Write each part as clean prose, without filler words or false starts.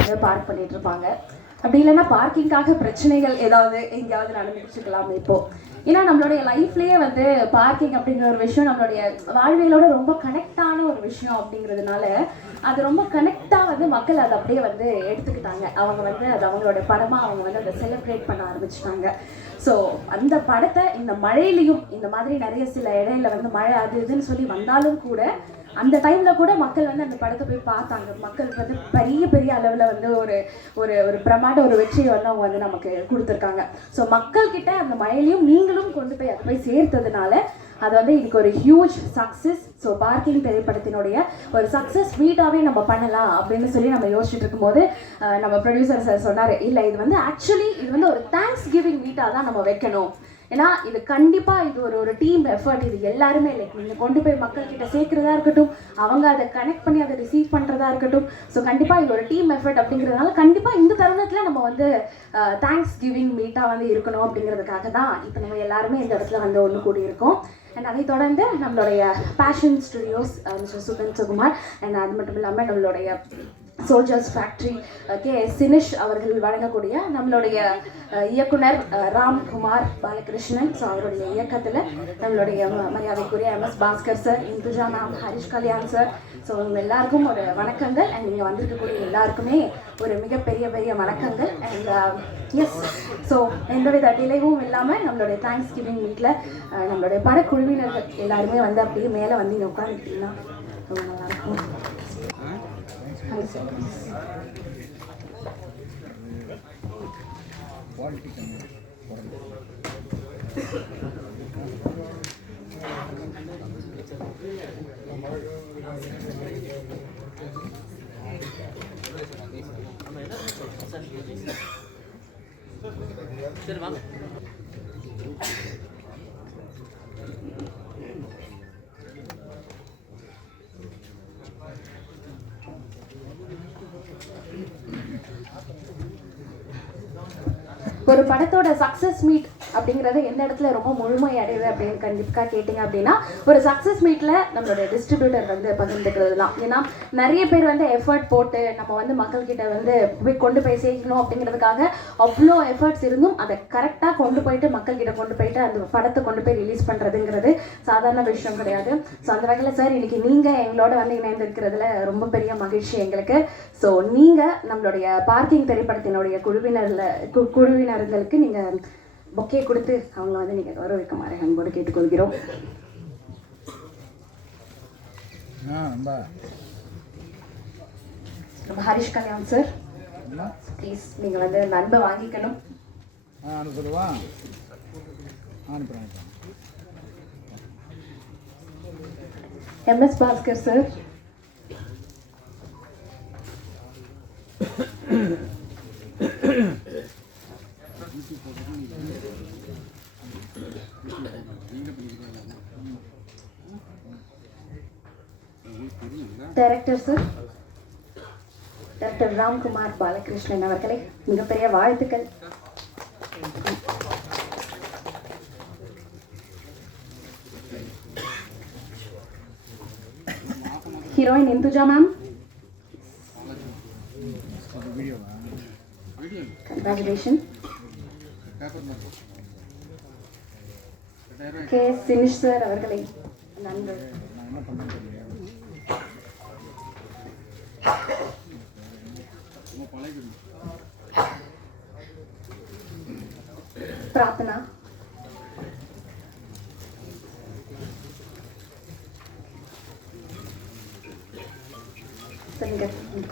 வந்து பார்க் பண்ணிட்டு இருப்பாங்க. அப்படி இல்லைன்னா பார்க்கிங்காக பிரச்சனைகள் ஏதாவது எங்கேயாவது நடந்துச்சுக்கலாமே இப்போது. ஏன்னா நம்மளுடைய லைஃப்லேயே வந்து பார்க்கிங் அப்படிங்கிற ஒரு விஷயம் நம்மளுடைய வாழ்வியலோட ரொம்ப கனெக்டான ஒரு விஷயம் அப்படிங்கிறதுனால அது ரொம்ப கனெக்டாக வந்து மக்கள் அதை அப்படியே வந்து எடுத்துக்கிட்டாங்க. அவங்க வந்து அது அவங்களோட படமாக அவங்க வந்து அதை செலிப்ரேட் பண்ண ஆரம்பிச்சிட்டாங்க. ஸோ அந்த படத்தை இந்த மழையிலையும் இந்த மாதிரி நிறைய சில இடையில வந்து மழை அது இதுன்னு சொல்லி வந்தாலும் கூட அந்த டைமில் கூட மக்கள் வந்து அந்த படத்தை போய் பார்த்தாங்க. மக்களுக்கு வந்து பெரிய பெரிய அளவில் வந்து ஒரு ஒரு ஒரு பிரமாண்ட ஒரு வெற்றியை வந்து அவங்க வந்து நமக்கு கொடுத்துருக்காங்க. ஸோ மக்கள்கிட்ட அந்த மழையிலையும் நீங்களும் கொண்டு போய் அதை போய் சேர்த்ததுனால அது வந்து இதுக்கு ஒரு ஹியூஜ் சக்ஸஸ். ஸோ பார்க்கிங் திரைப்படத்தினுடைய ஒரு சக்ஸஸ் மீட்டாகவே நம்ம பண்ணலாம் அப்படின்னு சொல்லி நம்ம யோசிச்சுட்டு இருக்கும்போது நம்ம ப்ரொடியூசர் சார் சொன்னார், இல்லை இது வந்து ஆக்சுவலி இது வந்து ஒரு தேங்க்ஸ் கிவிங் மீட்டாக தான் நம்ம வைக்கணும். ஏன்னா இது கண்டிப்பாக இது ஒரு டீம் எஃபர்ட். இது எல்லாருமே லைக் நீங்கள் கொண்டு போய் மக்கள்கிட்ட சேர்க்குறதா இருக்கட்டும், அவங்க அதை கனெக்ட் பண்ணி அதை ரிசீவ் பண்ணுறதா இருக்கட்டும். ஸோ கண்டிப்பாக இது ஒரு டீம் எஃபர்ட் அப்படிங்கிறதுனால கண்டிப்பாக இந்த தருணத்தில் நம்ம வந்து தேங்க்ஸ் கிவிங் மீட்டாக வந்து இருக்கணும் அப்படிங்கிறதுக்காக தான் இப்போ நம்ம எல்லாருமே இந்த இடத்துல வந்து ஒன்று கூடியிருக்கோம். அண்ட் அதை தொடர்ந்து நம்மளுடைய Passion studios mister Sugan Sukumar and அது மட்டும் இல்லாமல் நம்மளுடைய சோல்ஜர்ஸ் ஃபேக்ட்ரி சினிஷ் அவர்கள் வழங்கக்கூடிய நம்மளுடைய இயக்குனர் ராம்குமார் பாலகிருஷ்ணன். ஸோ அவருடைய இயக்கத்தில் நம்மளுடைய மரியாதைக்குரிய MS Bhaskar sir, Induja ma'am, Harish Kalyan sir. So இவங்க எல்லாருக்கும் ஒரு வணக்கங்கள். அண்ட் நீங்கள் வந்திருக்கக்கூடிய எல்லாருக்குமே ஒரு மிகப்பெரிய பெரிய வணக்கங்கள். அண்ட் எஸ், ஸோ எந்தவித டிலேவும் இல்லாமல் நம்மளுடைய தேங்க்ஸ் கிவிங் மீட்டில் நம்மளுடைய படக்குழுவினர்கள் எல்லாருமே வந்து அப்படியே மேலே வந்து இங்கே உட்காந்துக்கிட்டிங்கன்னா ரொம்ப நல்லாயிருக்கும். சரி வாங்க. ஒரு படத்தோட சக்ஸஸ் மீட் அப்படிங்கிறது எந்த இடத்துல ரொம்ப முழுமை அடையுது அப்படின்னு கண்டிப்பாக கேட்டிங்க அப்படின்னா ஒரு சக்ஸஸ் மீட்டில் நம்மளோட டிஸ்ட்ரிபியூட்டர் வந்து பகிர்ந்துக்கிறது தான். ஏன்னா நிறைய பேர் வந்து எஃபர்ட் போட்டு நம்ம வந்து மக்கள்கிட்ட வந்து கொண்டு போய் சேர்க்கணும் அப்படிங்கிறதுக்காக அவ்வளோ எஃபர்ட்ஸ் இருந்தும் அதை கரெக்டாக கொண்டு போயிட்டு மக்கள்கிட்ட கொண்டு போயிட்டு அந்த படத்தை கொண்டு போய் ரிலீஸ் பண்ணுறதுங்கிறது சாதாரண விஷயம் கிடையாது. ஸோ அந்த வகையில் சார் இன்னைக்கு நீங்கள் எங்களோட வந்து இணைந்திருக்கிறதுல ரொம்ப பெரிய மகிழ்ச்சி எங்களுக்கு. ஸோ நீங்கள் நம்மளுடைய பார்க்கிங் திரைப்படத்தினுடைய குழுவினர்களுக்கு நீங்கள் பொக்கே கொடுத்து அவங்கள வந்து நீங்கள் கௌரவிக்குமாறு அன்போடு கேட்டுக்கொள்கிறோம். ஹரிஷ் கல்யாண் சார், ப்ளீஸ் நீங்கள் வந்து அந்த அன்பை வாங்கிக்கணும். MS Bhaskar sir, director sir, doctor Ramkumar Balakrishnan அவர்களே மிகப்பெரிய வாழ்த்துக்கள். Heroine Induja ma'am, congratulation. Sinish sir அவர்களை நன்றி. Prarthana,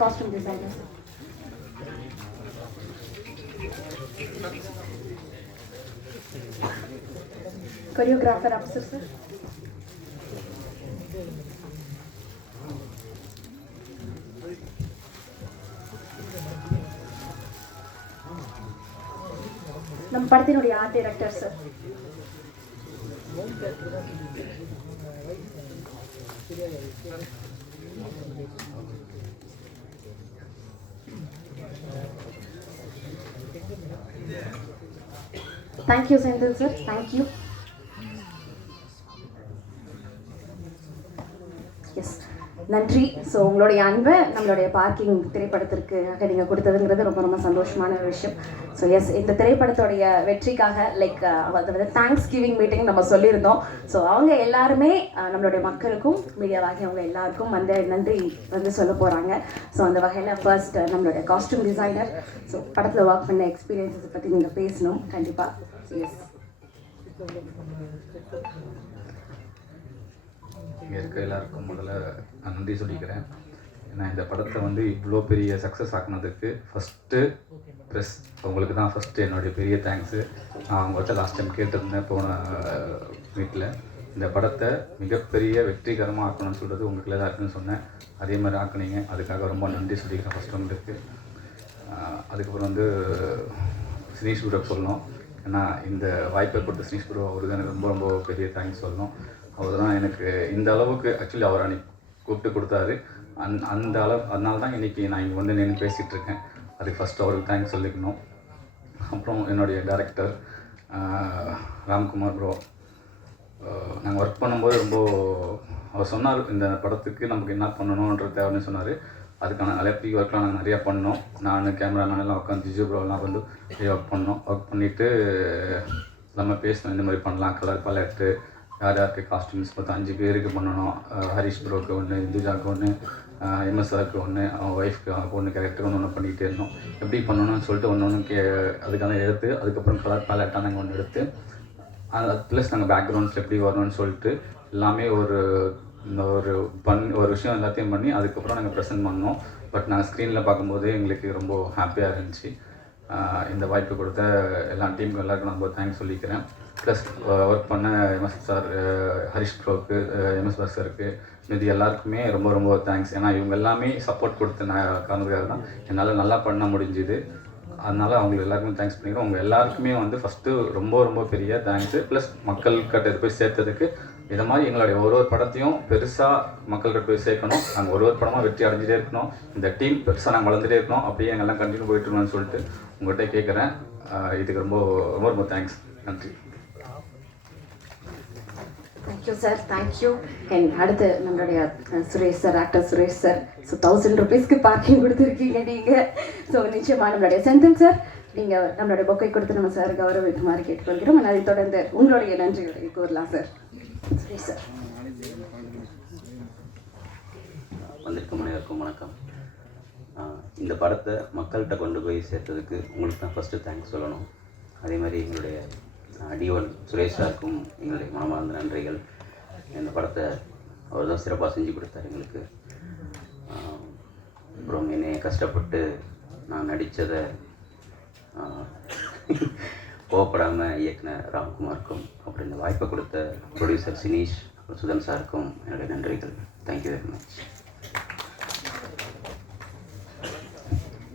costume designer, choreographer Afsar sir, நம்ம படத்தினுடைய art director sir, thank you Senthil sir, thank you. Yes, நன்றி. ஸோ உங்களுடைய அன்பை நம்மளுடைய பார்க்கிங் திரைப்படத்திற்காக நீங்கள் கொடுத்ததுங்கிறது ரொம்ப ரொம்ப சந்தோஷமான ஒரு விஷயம். ஸோ எஸ், இந்த திரைப்படத்துடைய வெற்றிக்காக லைக் அது வந்து தேங்க்ஸ் கிவிங் மீட்டிங் நம்ம சொல்லியிருந்தோம். ஸோ அவங்க எல்லாருமே நம்மளுடைய மக்களுக்கும் மீடியாவாகி அவங்க எல்லாருக்கும் வந்து நன்றி வந்து சொல்ல போகிறாங்க. ஸோ அந்த வகையில் ஃபர்ஸ்ட் நம்மளுடைய காஸ்டியூம் டிசைனர், ஸோ படத்தில் ஒர்க் பண்ண எக்ஸ்பீரியன்ஸை பற்றி நீங்கள் பேசணும் கண்டிப்பாக. எஸ், இங்கே இருக்க எல்லாருக்கும் முதல்ல நான் நன்றி சொல்லிக்கிறேன். ஏன்னா இந்த படத்தை வந்து இவ்வளோ பெரிய சக்ஸஸ் ஆக்குனதுக்கு ஃபஸ்ட்டு ப்ரெஸ் அவங்களுக்கு தான் ஃபஸ்ட்டு என்னுடைய பெரிய தேங்க்ஸு. நான் அவங்கள்ட்ட லாஸ்ட் டைம் கேட்டிருந்தேன் போன வீட்டில், இந்த படத்தை மிகப்பெரிய வெற்றிகரமாக ஆக்கணும்னு சொல்கிறது உங்களுக்கு தான் இருக்குன்னு சொன்னேன். அதே மாதிரி ஆக்குனீங்க, அதுக்காக ரொம்ப நன்றி சொல்லிக்கிறேன் ஃபஸ்ட் உங்களுக்கு. அதுக்கப்புறம் வந்து சினீஷ் குரு சொல்லணும். ஏன்னா இந்த வாய்ப்பை கொடுத்த சினீஷ் குரு அவருக்கு எனக்கு ரொம்ப ரொம்ப பெரிய தேங்க்ஸ் சொல்லணும். அவர் தான் எனக்கு இந்த அளவுக்கு ஆக்சுவலி அவர் அன்றைக்கி கூப்பிட்டு கொடுத்தாரு. அந்த அளவு அதனால தான் இன்றைக்கி நான் இங்கே வந்து நின்று பேசிகிட்டு இருக்கேன். அதுக்கு ஃபஸ்ட்டு அவருக்கு தேங்க்ஸ் சொல்லிக்கணும். அப்புறம் என்னுடைய டைரக்டர் ராம்குமார் ப்ரோ, நாங்கள் ஒர்க் பண்ணும்போது ரொம்ப அவர் சொன்னார் இந்த படத்துக்கு நமக்கு என்ன பண்ணணுன்ற தேவைன்னு சொன்னார். அதுக்கான அலைப்பி ஒர்க்லாம் நாங்கள் நிறையா பண்ணோம். நான் கேமராமேன் எல்லாம் உட்காந்து ஜிஜு ப்ரோலாம் வந்து ஒர்க் பண்ணோம். ஒர்க் பண்ணிவிட்டு நம்ம பேசணும், இந்த மாதிரி பண்ணலாம், கலர் பலெட்டு, யார் யாருக்கு காஸ்டியூம்ஸ் மொத்தம் 5 பேருக்கு பண்ணணும். ஹரிஷ் ப்ரோக்கு ஒன்று, இந்துஜாவுக்கு ஒன்று, எம்எஸ்ஆருக்கு ஒன்று, அவன் ஒய்ஃப்க்கு ஒன்று, கேரக்டர் ஒன்று பண்ணிகிட்டே இருந்தோம். எப்படி பண்ணணும்னு சொல்லிட்டு ஒன்று அதுக்கான எடுத்து, அதுக்கப்புறம் கலர் பேலட்டாக நாங்கள் ஒன்று எடுத்து, ப்ளஸ் நாங்கள் பேக்ரவுண்ட்ஸ் எப்படி வரணும்னு சொல்லிட்டு எல்லாமே ஒரு விஷயம் எல்லாத்தையும் பண்ணி அதுக்கப்புறம் நாங்கள் ப்ரெசென்ட் பண்ணோம். பட் நாங்கள் ஸ்க்ரீனில் பார்க்கும்போது எங்களுக்கு ரொம்ப ஹாப்பியாக இருந்துச்சு. இந்த வாய்ப்பு கொடுத்த எல்லா டீமுக்கும் எல்லாருக்கும் நான் ரொம்ப தேங்க்ஸ் சொல்லிக்கிறேன். ப்ளஸ் ஒர்க் பண்ண எம்எஸ் சார், ஹரிஷ் ப்ரோக்கு, எம்எஸ் சாருக்கு, மீதி எல்லாருக்குமே ரொம்ப ரொம்ப தேங்க்ஸ். ஏன்னா இவங்க எல்லாமே சப்போர்ட் கொடுத்த காரணத்துக்காக தான் என்னால் நல்லா பண்ண முடிஞ்சுது. அதனால் அவங்களுக்கு எல்லாருக்குமே தேங்க்ஸ் பண்ணிக்கிறோம். உங்கள் எல்லாருக்குமே வந்து ஃபஸ்ட்டு ரொம்ப ரொம்ப பெரிய தேங்க்ஸு. ப்ளஸ் மக்கள்கிட்ட போய் சேர்த்ததுக்கு இதை மாதிரி எங்களுடைய ஒரு படத்தையும் பெருசாக மக்கள்கிட்ட போய் சேர்க்கணும். நாங்கள் ஒரு படமாக வெற்றி அடைஞ்சிட்டே இருக்கணும். இந்த டீம் பெருசாக நாங்கள் வளர்ந்துட்டே இருக்கணும். அப்படியே எங்கெல்லாம் கண்டினியூ போயிட்டு இருக்கணும்னு சொல்லிட்டு உங்கள்கிட்ட கேட்குறேன். இதுக்கு ரொம்ப ரொம்ப ரொம்ப தேங்க்ஸ். நன்றி. Thank you sir, thank you. அண்ட் அடுத்து நம்மளுடைய Suresh sir, actor Suresh sir. So 1000 rupeesக்கு பார்க்கிங் கொடுத்துருக்கீங்க நீங்கள். ஸோ நிச்சயமாக நம்மளுடைய செந்தில் சார், நீங்கள் நம்மளுடைய பொக்கை கொடுத்து நம்ம சார் கௌரவிக்குமாறு கேட்டுக்கொள்கிறோம். அதை தொடர்ந்து உங்களுடைய நன்றிகளை கூறலாம் சார். சுரேஷ் சார். வந்திருக்கும் அனைவருக்கும் வணக்கம். இந்த படத்தை மக்கள்கிட்ட கொண்டு போய் சேர்த்ததுக்கு உங்களுக்கு தான் ஃபஸ்ட்டு தேங்க்ஸ் சொல்லணும். அதே மாதிரி எங்களுடைய D1 சுரேஷ் சாருக்கும் எங்களுடைய மனமார்ந்த நன்றிகள். இந்த படத்தை அவர் தான் சிறப்பாக செஞ்சு கொடுத்தார் எங்களுக்கு. அப்புறம் என்னை கஷ்டப்பட்டு நான் நடித்ததை கோவப்படாமல் இயக்குன ராம்குமாருக்கும், அப்புறம் இந்த வாய்ப்பை கொடுத்த ப்ரொடியூசர் சினீஷ், அப்புறம் சுதன் சாருக்கும் என்னுடைய நன்றிகள். Thank you very much.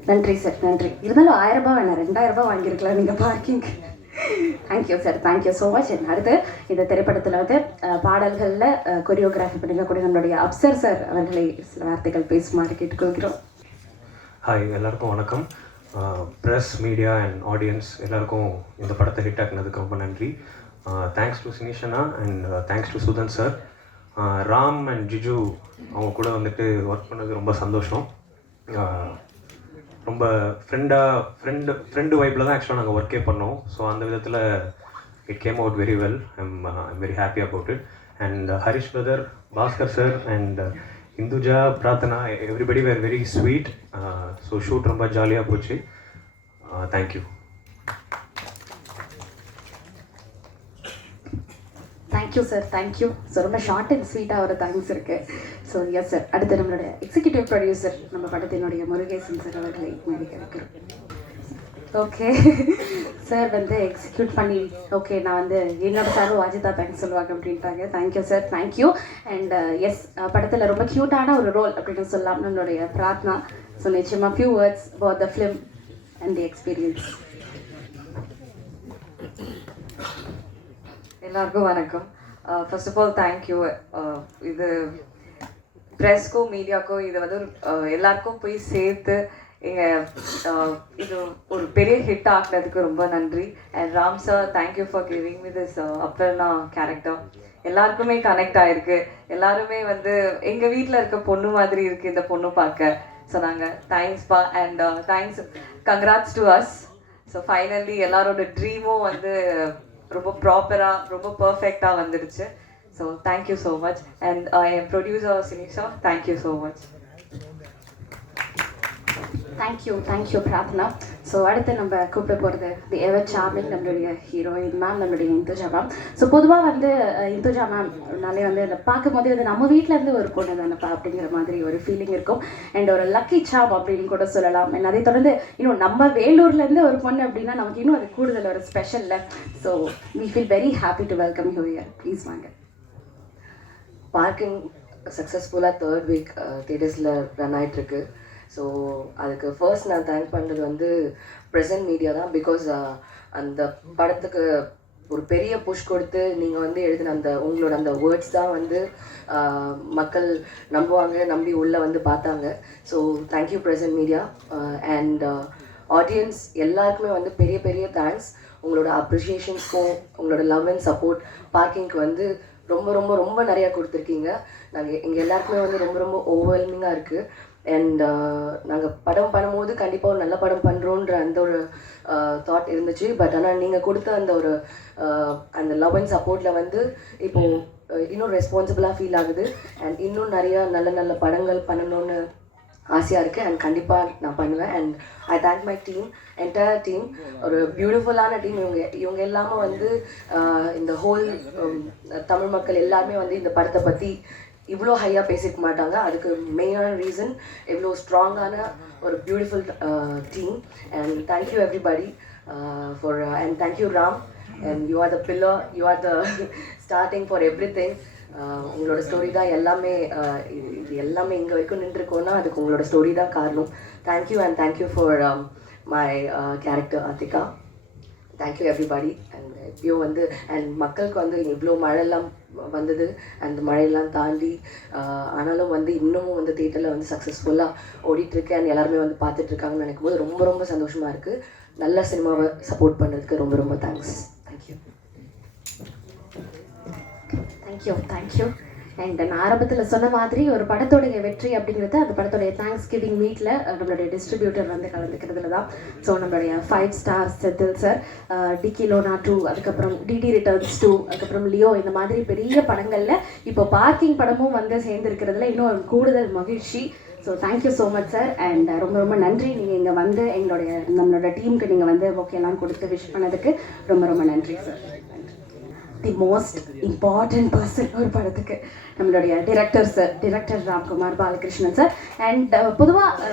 நன்றி சார், நன்றி. இருந்தாலும் 1000 ரூபாய் வேணாம், 2000 ரூபாய் வாங்கியிருக்கலாம் நீங்கள் parking. Thank you sir, thank you so much. அடுத்து இந்த திரைப்படத்தில் வந்து பாடல்களில் கொரியோகிராஃபி பண்ணிக்கக்கூடிய நம்மளுடைய அப்சர் சார் அவர்களை சில வார்த்தைகள் பேசுமாறு கேட்டுக்கொள்கிறோம். ஹாய், எல்லாருக்கும் வணக்கம். ப்ரெஸ், மீடியா அண்ட் ஆடியன்ஸ் எல்லாருக்கும் இந்த படத்தை ஹிட் ஆக்குனதுக்கு ரொம்ப நன்றி. தேங்க்ஸ் டு சினிஷனா and thanks to Sudhan sir. Ram and Jiju அவங்க கூட வந்துட்டு ஒர்க் பண்ணது ரொம்ப சந்தோஷம். ரொம்ப ஃப்ரெண்டு வைப்பில் தான் ஆக்சுவலாக நாங்கள் ஒர்க்கே பண்ணோம். ஸோ அந்த விதத்தில் it came out very well. I'm very happy about it. And Harish brother, Bhaskar sir and Induja, Prarthana, everybody were very sweet. So shoot ரொம்ப ஜாலியாக போச்சு. Thank you. Thank you sir, thank you. So ரொம்ப ஷார்ட் அண்ட் ஸ்வீட்டாக ஒரு தேங்க்ஸ் இருக்குது. ஸோ எஸ் சார், அடுத்து நம்மளுடைய executive producer நம்ம படத்தினுடைய முருகேசன் சார் அவர்களை மேடிக்க வைக்கிறோம். ஓகே சார் வந்து எக்ஸிக்யூட் பண்ணி ஓகே நான் வந்து என்னோட சாரும் வாஜிதா தேங்க்ஸ் சொல்லுவாங்க அப்படின்ட்டாங்க. Thank you sir, thank you. And yes, படத்தில் ரொம்ப க்யூட்டான ஒரு ரோல் அப்படின்னு சொல்லலாம் நம்மளுடைய பிரார்த்தனா. ஸோ நிச்சயமாக few words about the film and the experience. எல்லாருக்கும் வணக்கம். First of all thank you. இது ப்ரெஸ்க்கும் மீடியாவுக்கும் இது வந்து எல்லாருக்கும் போய் சேர்த்து இது ஒரு பெரிய ஹிட் ஆக்குறதுக்கு ரொம்ப நன்றி. And Ram sir, thank you for giving me this Aparna character. எல்லாருக்குமே கனெக்ட் ஆயிருக்கு. எல்லாருமே வந்து எங்கள் வீட்டில் இருக்க பொண்ணு மாதிரி இருக்குது இந்த பொண்ணு பார்க்க. ஸோ நாங்கள் தேங்க்ஸ்பா and thanks, congrats to us. So finally எல்லாரோட ட்ரீமும் வந்து ரொம்ப ப்ராப்பராக ரொம்ப பர்ஃபெக்டாக வந்துடுச்சு. So thank you so much. And என் producer Sinisha, thank you so much. Thank you Prarthana. So அடுத்து நம்ம கூப்பிட போகிறது தி எவர் சார்மிங் நம்மளுடைய ஹீரோயின் மேம், நம்மளுடைய இந்துஜா மேம். ஸோ பொதுவாக வந்து இந்துஜா மேம்னாலே வந்து அதை பார்க்கும்போது வந்து நம்ம வீட்டிலேருந்து ஒரு பொண்ணு தானப்பா அப்படிங்கிற மாதிரி ஒரு ஃபீலிங் இருக்கும். அண்ட் ஒரு லக்கி சாம் அப்படின்னு கூட சொல்லலாம். அண்ட் அதை தொடர்ந்து இன்னும் நம்ம வேலூர்லேருந்து ஒரு பொண்ணு அப்படின்னா நமக்கு இன்னும் அது கூடுதல் ஒரு ஸ்பெஷலில். So we feel very happy to welcome you here. Please வாங்க. பார்க்கிங் சக்ஸஸ்ஃபுல்லாக 3rd வீக் தியேட்டர்ஸில் ரன் ஆகிட்டுருக்கு. ஸோ அதுக்கு ஃபர்ஸ்ட் நான் தேங்க் பண்ணுறது வந்து ப்ரெசன்ட் மீடியா தான். பிகாஸ் அந்த படத்துக்கு ஒரு பெரிய புஷ் கொடுத்து நீங்கள் வந்து எழுதின உங்களோட அந்த வேர்ட்ஸ் தான் வந்து மக்கள் நம்புவாங்க, நம்பி உள்ளே வந்து பார்த்தாங்க. So thank you present media. And audience எல்லாருக்குமே வந்து பெரிய பெரிய தேங்க்ஸ். உங்களோட அப்ரிஷியேஷன்ஸ்க்கும் உங்களோட லவ் அண்ட் சப்போர்ட் பார்க்கிங்க்கு வந்து ரொம்ப ரொம்ப ரொம்ப நிறையா கொடுத்துருக்கீங்க. எங்கள் எல்லாருக்குமே வந்து ரொம்ப ரொம்ப ஓவர்வெல்மிங்காக இருக்குது. அண்ட் நாங்கள் படம் பண்ணும்போது கண்டிப்பாக ஒரு நல்ல படம் பண்ணுறோன்ற அந்த ஒரு தாட் இருந்துச்சு. பட் ஆனால் நீங்கள் கொடுத்த அந்த லவ் அண்ட் சப்போர்ட்டில் வந்து இப்போது இன்னும் ரெஸ்பான்சிபிளாக ஃபீல் ஆகுது. அண்ட் இன்னும் நிறையா நல்ல நல்ல படங்கள் பண்ணணும்னு ஆசையாக இருக்குது. அண்ட் கண்டிப்பாக நான் பண்ணுவேன். And I thank my team, entire team. ஒரு பியூட்டிஃபுல்லான டீம். இவங்க எல்லாமே வந்து இந்த ஹோல் தமிழ் மக்கள் எல்லாருமே வந்து இந்த படத்தை பற்றி இவ்வளோ ஹையாக பேசிக்க மாட்டாங்க. அதுக்கு மெயினான ரீசன் இவ்வளோ ஸ்ட்ராங்கான ஒரு beautiful team. And thank you everybody for and thank you Ram. And you are the pillar, you are the starting for everything. உங்களோட ஸ்டோரி தான் எல்லாமே. இது எல்லாமே இங்கே வரைக்கும் நின்றுருக்கோன்னா அதுக்கு உங்களோட ஸ்டோரி தான் காரணம். Thank you and thank you for my character அதிகா. Thank you everybody. அண்ட் இப்பயும் வந்து அண்ட் மக்களுக்கு வந்து இவ்வளோ மழையெல்லாம் வந்தது. அந்த மழையெல்லாம் தாண்டி ஆனாலும் வந்து இன்னமும் வந்து தியேட்டரில் வந்து சக்ஸஸ்ஃபுல்லாக ஓடிட்டுருக்கு. அண்ட் எல்லாருமே வந்து பார்த்துட்ருக்காங்கன்னு நினைக்கும் போது ரொம்ப ரொம்ப சந்தோஷமாக இருக்குது. நல்ல சினிமாவை சப்போர்ட் பண்ணுறதுக்கு ரொம்ப ரொம்ப தேங்க்ஸ். தேங்க்யூ. அண்ட் நான் ஆரம்பத்தில் சொன்ன மாதிரி ஒரு படத்தோடைய வெற்றி அப்படிங்கிறது அந்த படத்தோடைய தேங்க்ஸ் கிவிங் மீட்டில் நம்மளுடைய டிஸ்ட்ரிபியூட்டர் வந்து கலந்துக்கிறதுல தான். ஸோ நம்மளுடைய 5 ஸ்டார்ஸ் செந்தில் சார், டிக்கி லோனா 2, அதுக்கப்புறம் டிடி ரிட்டர்ன்ஸ் 2, அதுக்கப்புறம் லியோ, இந்த மாதிரி பெரிய படங்களில் இப்போ பார்க்கிங் படமும் வந்து சேர்ந்துருக்கிறதுல இன்னும் ஒரு கூடுதல் மகிழ்ச்சி. So thank you so much sir. And ரொம்ப ரொம்ப நன்றி. நீங்கள் இங்கே வந்து நம்மளோட டீமுக்கு நீங்கள் வந்து ஓகேலாம் கொடுத்து விஷ் பண்ணதுக்கு ரொம்ப ரொம்ப நன்றி sir. The most important person ஒரு படத்துக்கு நம்மளுடைய director Ramkumar Balakrishnan sir. And பொதுவாக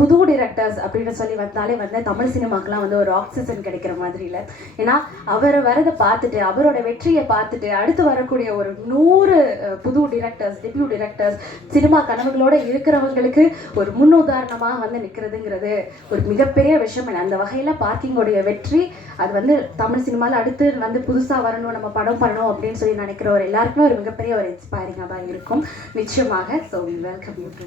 புது டிரெக்டர்ஸ் அப்படின்னு சொல்லி வந்தாலே வந்து தமிழ் சினிமாக்கெலாம் வந்து ஒரு ஆக்சிஜன் கிடைக்கிற மாதிரி இல்லை. ஏன்னா அவர் வரதை பார்த்துட்டு, அவரோட வெற்றியை பார்த்துட்டு அடுத்து வரக்கூடிய ஒரு 100 புது டெபியூ டிரெக்டர்ஸ் சினிமா கனவுகளோடு இருக்கிறவங்களுக்கு ஒரு முன்னுதாரணமாக வந்து நிற்கிறதுங்கிறது ஒரு மிகப்பெரிய விஷயம். அந்த வகையில் பார்க்கிங்கோடைய வெற்றி அது வந்து தமிழ் சினிமாவில் அடுத்து வந்து புதுசாக வரணும், நம்ம படம் பண்ணணும் அப்படின்னு சொல்லி நினைக்கிற ஒரு எல்லாருக்குமே ஒரு மிகப்பெரிய ஒரு இன்ஸ்பைரிங்காக தான் இருக்கும் நிச்சயமாக. So we welcome you to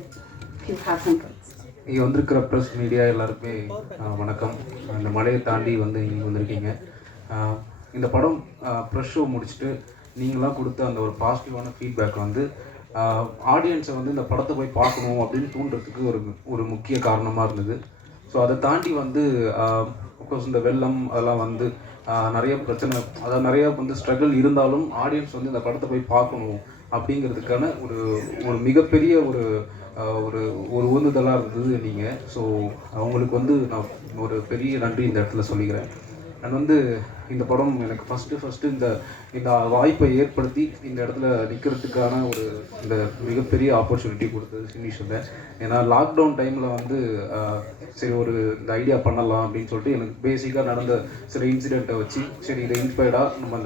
have some words. இங்கே வந்திருக்கிற ப்ரெஸ் மீடியா எல்லாருக்குமே வணக்கம். இந்த மழையை தாண்டி வந்து நீங்கள் வந்திருக்கீங்க. இந்த படம் ப்ரெஸ் ஷோ முடிச்சுட்டு நீங்களாம் கொடுத்த அந்த ஒரு பாசிட்டிவான ஃபீட்பேக் வந்து ஆடியன்ஸை வந்து இந்த படத்தை போய் பார்க்கணும் அப்படின்னு தூண்டுறதுக்கு ஒரு முக்கிய காரணமாக இருந்தது. ஸோ அதை தாண்டி வந்து அஃப்கோர்ஸ் இந்த வெள்ளம் அதெல்லாம் வந்து நிறைய பிரச்சனை, அதாவது நிறைய வந்து ஸ்ட்ரகிள் இருந்தாலும் ஆடியன்ஸ் வந்து இந்த படத்தை போய் பார்க்கணும் அப்படிங்கிறதுக்கான ஒரு மிகப்பெரிய ஒரு உந்துதலாக இருந்தது நீங்கள். ஸோ அவங்களுக்கு வந்து நான் ஒரு பெரிய நன்றி இந்த இடத்துல சொல்லிக்கிறேன். அண்ட் வந்து இந்த படம் எனக்கு ஃபஸ்ட்டு இந்த வாய்ப்பை ஏற்படுத்தி இந்த இடத்துல நிற்கிறதுக்கான இந்த மிகப்பெரிய ஆப்பர்ச்சுனிட்டி கொடுத்தது சினிஷில். ஏன்னா லாக்டவுன் டைமில் வந்து சரி இந்த ஐடியா பண்ணலாம் அப்படின்னு சொல்லிட்டு எனக்கு பேசிக்காக நடந்த சில இன்சிடெண்ட்டை வச்சு சரி இதை இன்ஸ்பயர்டாக நம்ம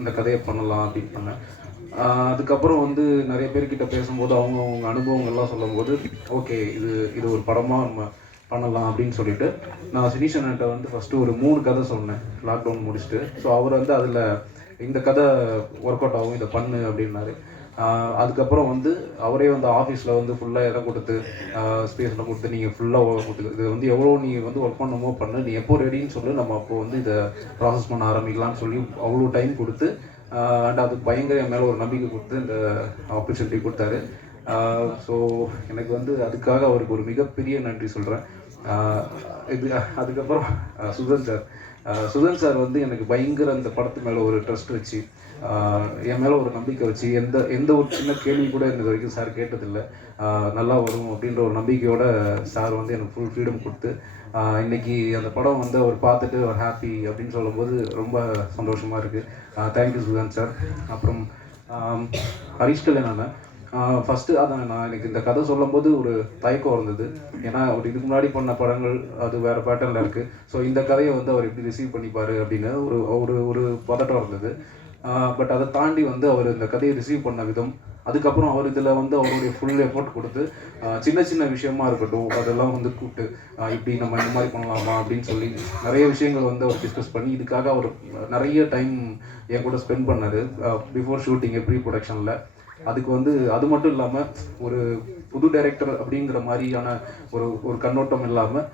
இந்த கதையை பண்ணலாம் அப்படின்னு பண்ணேன். அதுக்கப்புறம் வந்து நிறைய பேர்கிட்ட பேசும்போது அவங்க அனுபவங்கள்லாம் சொல்லும்போது ஓகே இது ஒரு படமாக நம்ம பண்ணலாம் அப்படின்னு சொல்லிட்டு நான் சினிஷன்கிட்ட வந்து ஃபஸ்ட்டு ஒரு 3 கதை சொன்னேன் லாக்டவுன் முடிச்சுட்டு. ஸோ அவர் வந்து அதில் இந்த கதை ஒர்க் அவுட் ஆகும், இதை பண்ணு அப்படின்னாரு. அதுக்கப்புறம் வந்து அவரே வந்து ஆஃபீஸில் வந்து ஃபுல்லாக இடம் கொடுத்து ஸ்பேஸில் கொடுத்து நீங்கள் ஃபுல்லாக கொடுத்து இது வந்து எவ்வளோ நீ வந்து ஒர்க் பண்ணணுமோ பண்ணு, நீ எப்போ ரெடின்னு சொல்லி நம்ம அப்போது வந்து இதை ப்ராசஸ் பண்ண ஆரம்பிக்கலாம்னு சொல்லி அவ்வளோ டைம் கொடுத்து அண்ட் அது பயங்கர என் மேலே ஒரு நம்பிக்கை கொடுத்து இந்த ஆப்பர்ச்சுனிட்டி கொடுத்தாரு. ஸோ எனக்கு வந்து அதுக்காக அவருக்கு ஒரு மிகப்பெரிய நன்றி சொல்கிறேன். இது அதுக்கப்புறம் சுதன் சார் வந்து எனக்கு பயங்கர அந்த படத்து மேலே ஒரு ட்ரஸ்ட் வச்சு என் மேலே ஒரு நம்பிக்கை வச்சு எந்த ஒரு சின்ன கேள்வி கூட இந்த வரைக்கும் சார் கேட்டதில்லை. நல்லா வரும் அப்படின்ற ஒரு நம்பிக்கையோட சார் வந்து எனக்கு ஃபுல் ஃப்ரீடம் கொடுத்து இன்றைக்கி அந்த படம் வந்து அவர் பார்த்துட்டு ஒரு ஹாப்பி அப்படின்னு சொல்லும்போது ரொம்ப சந்தோஷமாக இருக்குது. Thank you Sudhan sir. அப்புறம் ஹரிஷ் கல்யாணன் ஃபஸ்ட்டு அதான் எனக்கு இந்த கதை சொல்லும்போது ஒரு தயக்கம் இருந்தது. ஏன்னா அவர் இதுக்கு முன்னாடி பண்ண படங்கள் அது வேறு பேட்டர்னில் இருக்குது. ஸோ இந்த கதையை வந்து அவர் எப்படி ரிசீவ் பண்ணிப்பார் அப்படின்னு ஒரு பதட்டம் இருந்தது. பட் அதை தாண்டி வந்து அவர் இந்த கதையை ரிசீவ் பண்ண விதம், அதுக்கப்புறம் அவர் இதில் வந்து அவருடைய ஃபுல் எஃபோர்ட் கொடுத்து சின்ன சின்ன விஷயமா இருக்கட்டும் அதெல்லாம் வந்து கூப்பிட்டு இப்படி நம்ம இந்த மாதிரி பண்ணலாமா அப்படின்னு சொல்லி நிறைய விஷயங்கள் வந்து அவர் டிஸ்கஸ் பண்ணி இதுக்காக அவர் நிறைய டைம் என் கூட ஸ்பெண்ட் பண்ணார் பிஃபோர் ஷூட்டிங்கு ப்ரீ ப்ரொடக்ஷனில். அதுக்கு வந்து அது மட்டும் இல்லாமல் ஒரு புது டைரக்டர் அப்படிங்கிற மாதிரியான ஒரு கண்ணோட்டம் இல்லாமல்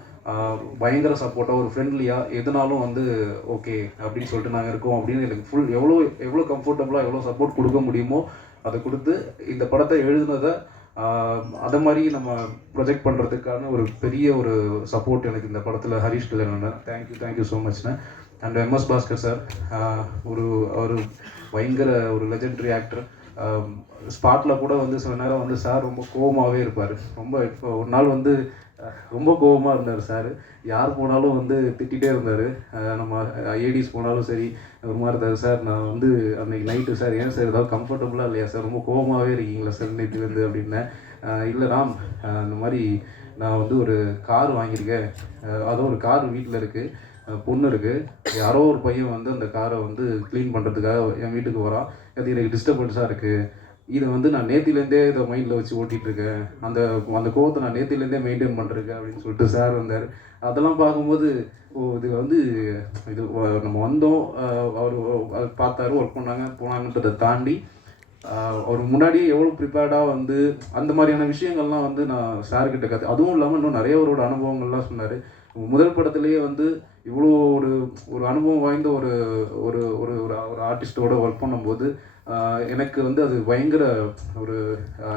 பயங்கர சப்போர்ட்டாக ஒரு ஃப்ரெண்ட்லியாக எதுனாலும் வந்து ஓகே அப்படின்னு சொல்லிட்டு நாங்கள் இருக்கோம் அப்படின்னு எனக்கு ஃபுல் எவ்வளோ கம்ஃபர்டபுளாக எவ்வளோ சப்போர்ட் கொடுக்க முடியுமோ அதை கொடுத்து இந்த படத்தை எழுதுனதை அதை மாதிரி நம்ம ப்ரொஜெக்ட் பண்ணுறதுக்கான ஒரு பெரிய ஒரு சப்போர்ட் எனக்கு இந்த படத்தில் ஹரிஷ் கல்யாணன். தேங்க்யூ ஸோ மச்ண்ணே. அண்ட் MS பாஸ்கர் சார் ஒரு பயங்கர ஒரு லெஜெண்டரி ஆக்டர். ஸ்பாட்டில் கூட வந்து சில நேரம் வந்து சார் ரொம்ப கோவமாகவே இருப்பார். இப்போ ஒரு நாள் வந்து ரொம்ப கோபமாக இருந்தார் சார். யார் போனாலும் வந்து திட்டிகிட்டே இருந்தார். நம்ம ஏடிஸ் போனாலும் சரி ஒரு மாதிரி இருந்தார். சார் நான் வந்து அன்றைக்கி நைட்டு சார் ஏன் சார் ஏதாவது கம்ஃபர்டபுளாக இல்லையா சார், ரொம்ப கோபமாகவே இருக்கீங்களா சார் நேற்றுலேருந்து அப்படின்னேன். இல்லை ராம், இந்த மாதிரி நான் வந்து ஒரு கார் வாங்கியிருக்கேன், அதுவும் ஒரு கார் வீட்டில் இருக்குது, பொண்ணு இருக்குது, யாரோ ஒரு பையன் வந்து அந்த காரை வந்து க்ளீன் பண்ணுறதுக்காக என் வீட்டுக்கு வரான், அது எனக்கு டிஸ்டர்பன்ஸாக இருக்குது, இதை வந்து நான் நேத்திலேருந்தே இதை மைண்டில் வச்சு ஓட்டிகிட்ருக்கேன், அந்த கோவத்தை நான் நேத்திலேருந்தே மெயின்டைன் பண்ணுறேன் அப்படின்னு சொல்லிட்டு சார் வந்தார். அதெல்லாம் பார்க்கும்போது இது வந்து இது நம்ம வந்தோம், அவர் பார்த்தாரு, ஒர்க் போனாங்கன்றதை தாண்டி அவர் முன்னாடியே எவ்வளோ ப்ரிப்பேர்டாக வந்து அந்த மாதிரியான விஷயங்கள்லாம் வந்து நான் சார்கிட்ட அதுவும் இல்லாமல் இன்னும் நிறைய அவரோட அனுபவங்கள்லாம் சொன்னார். முதல் படத்துலேயே வந்து இவ்வளோ ஒரு அனுபவம் வாய்ந்த ஒரு ஒரு ஒரு ஒரு ஆர்டிஸ்டோட ஒர்க் பண்ணும்போது எனக்கு வந்து அது பயங்கர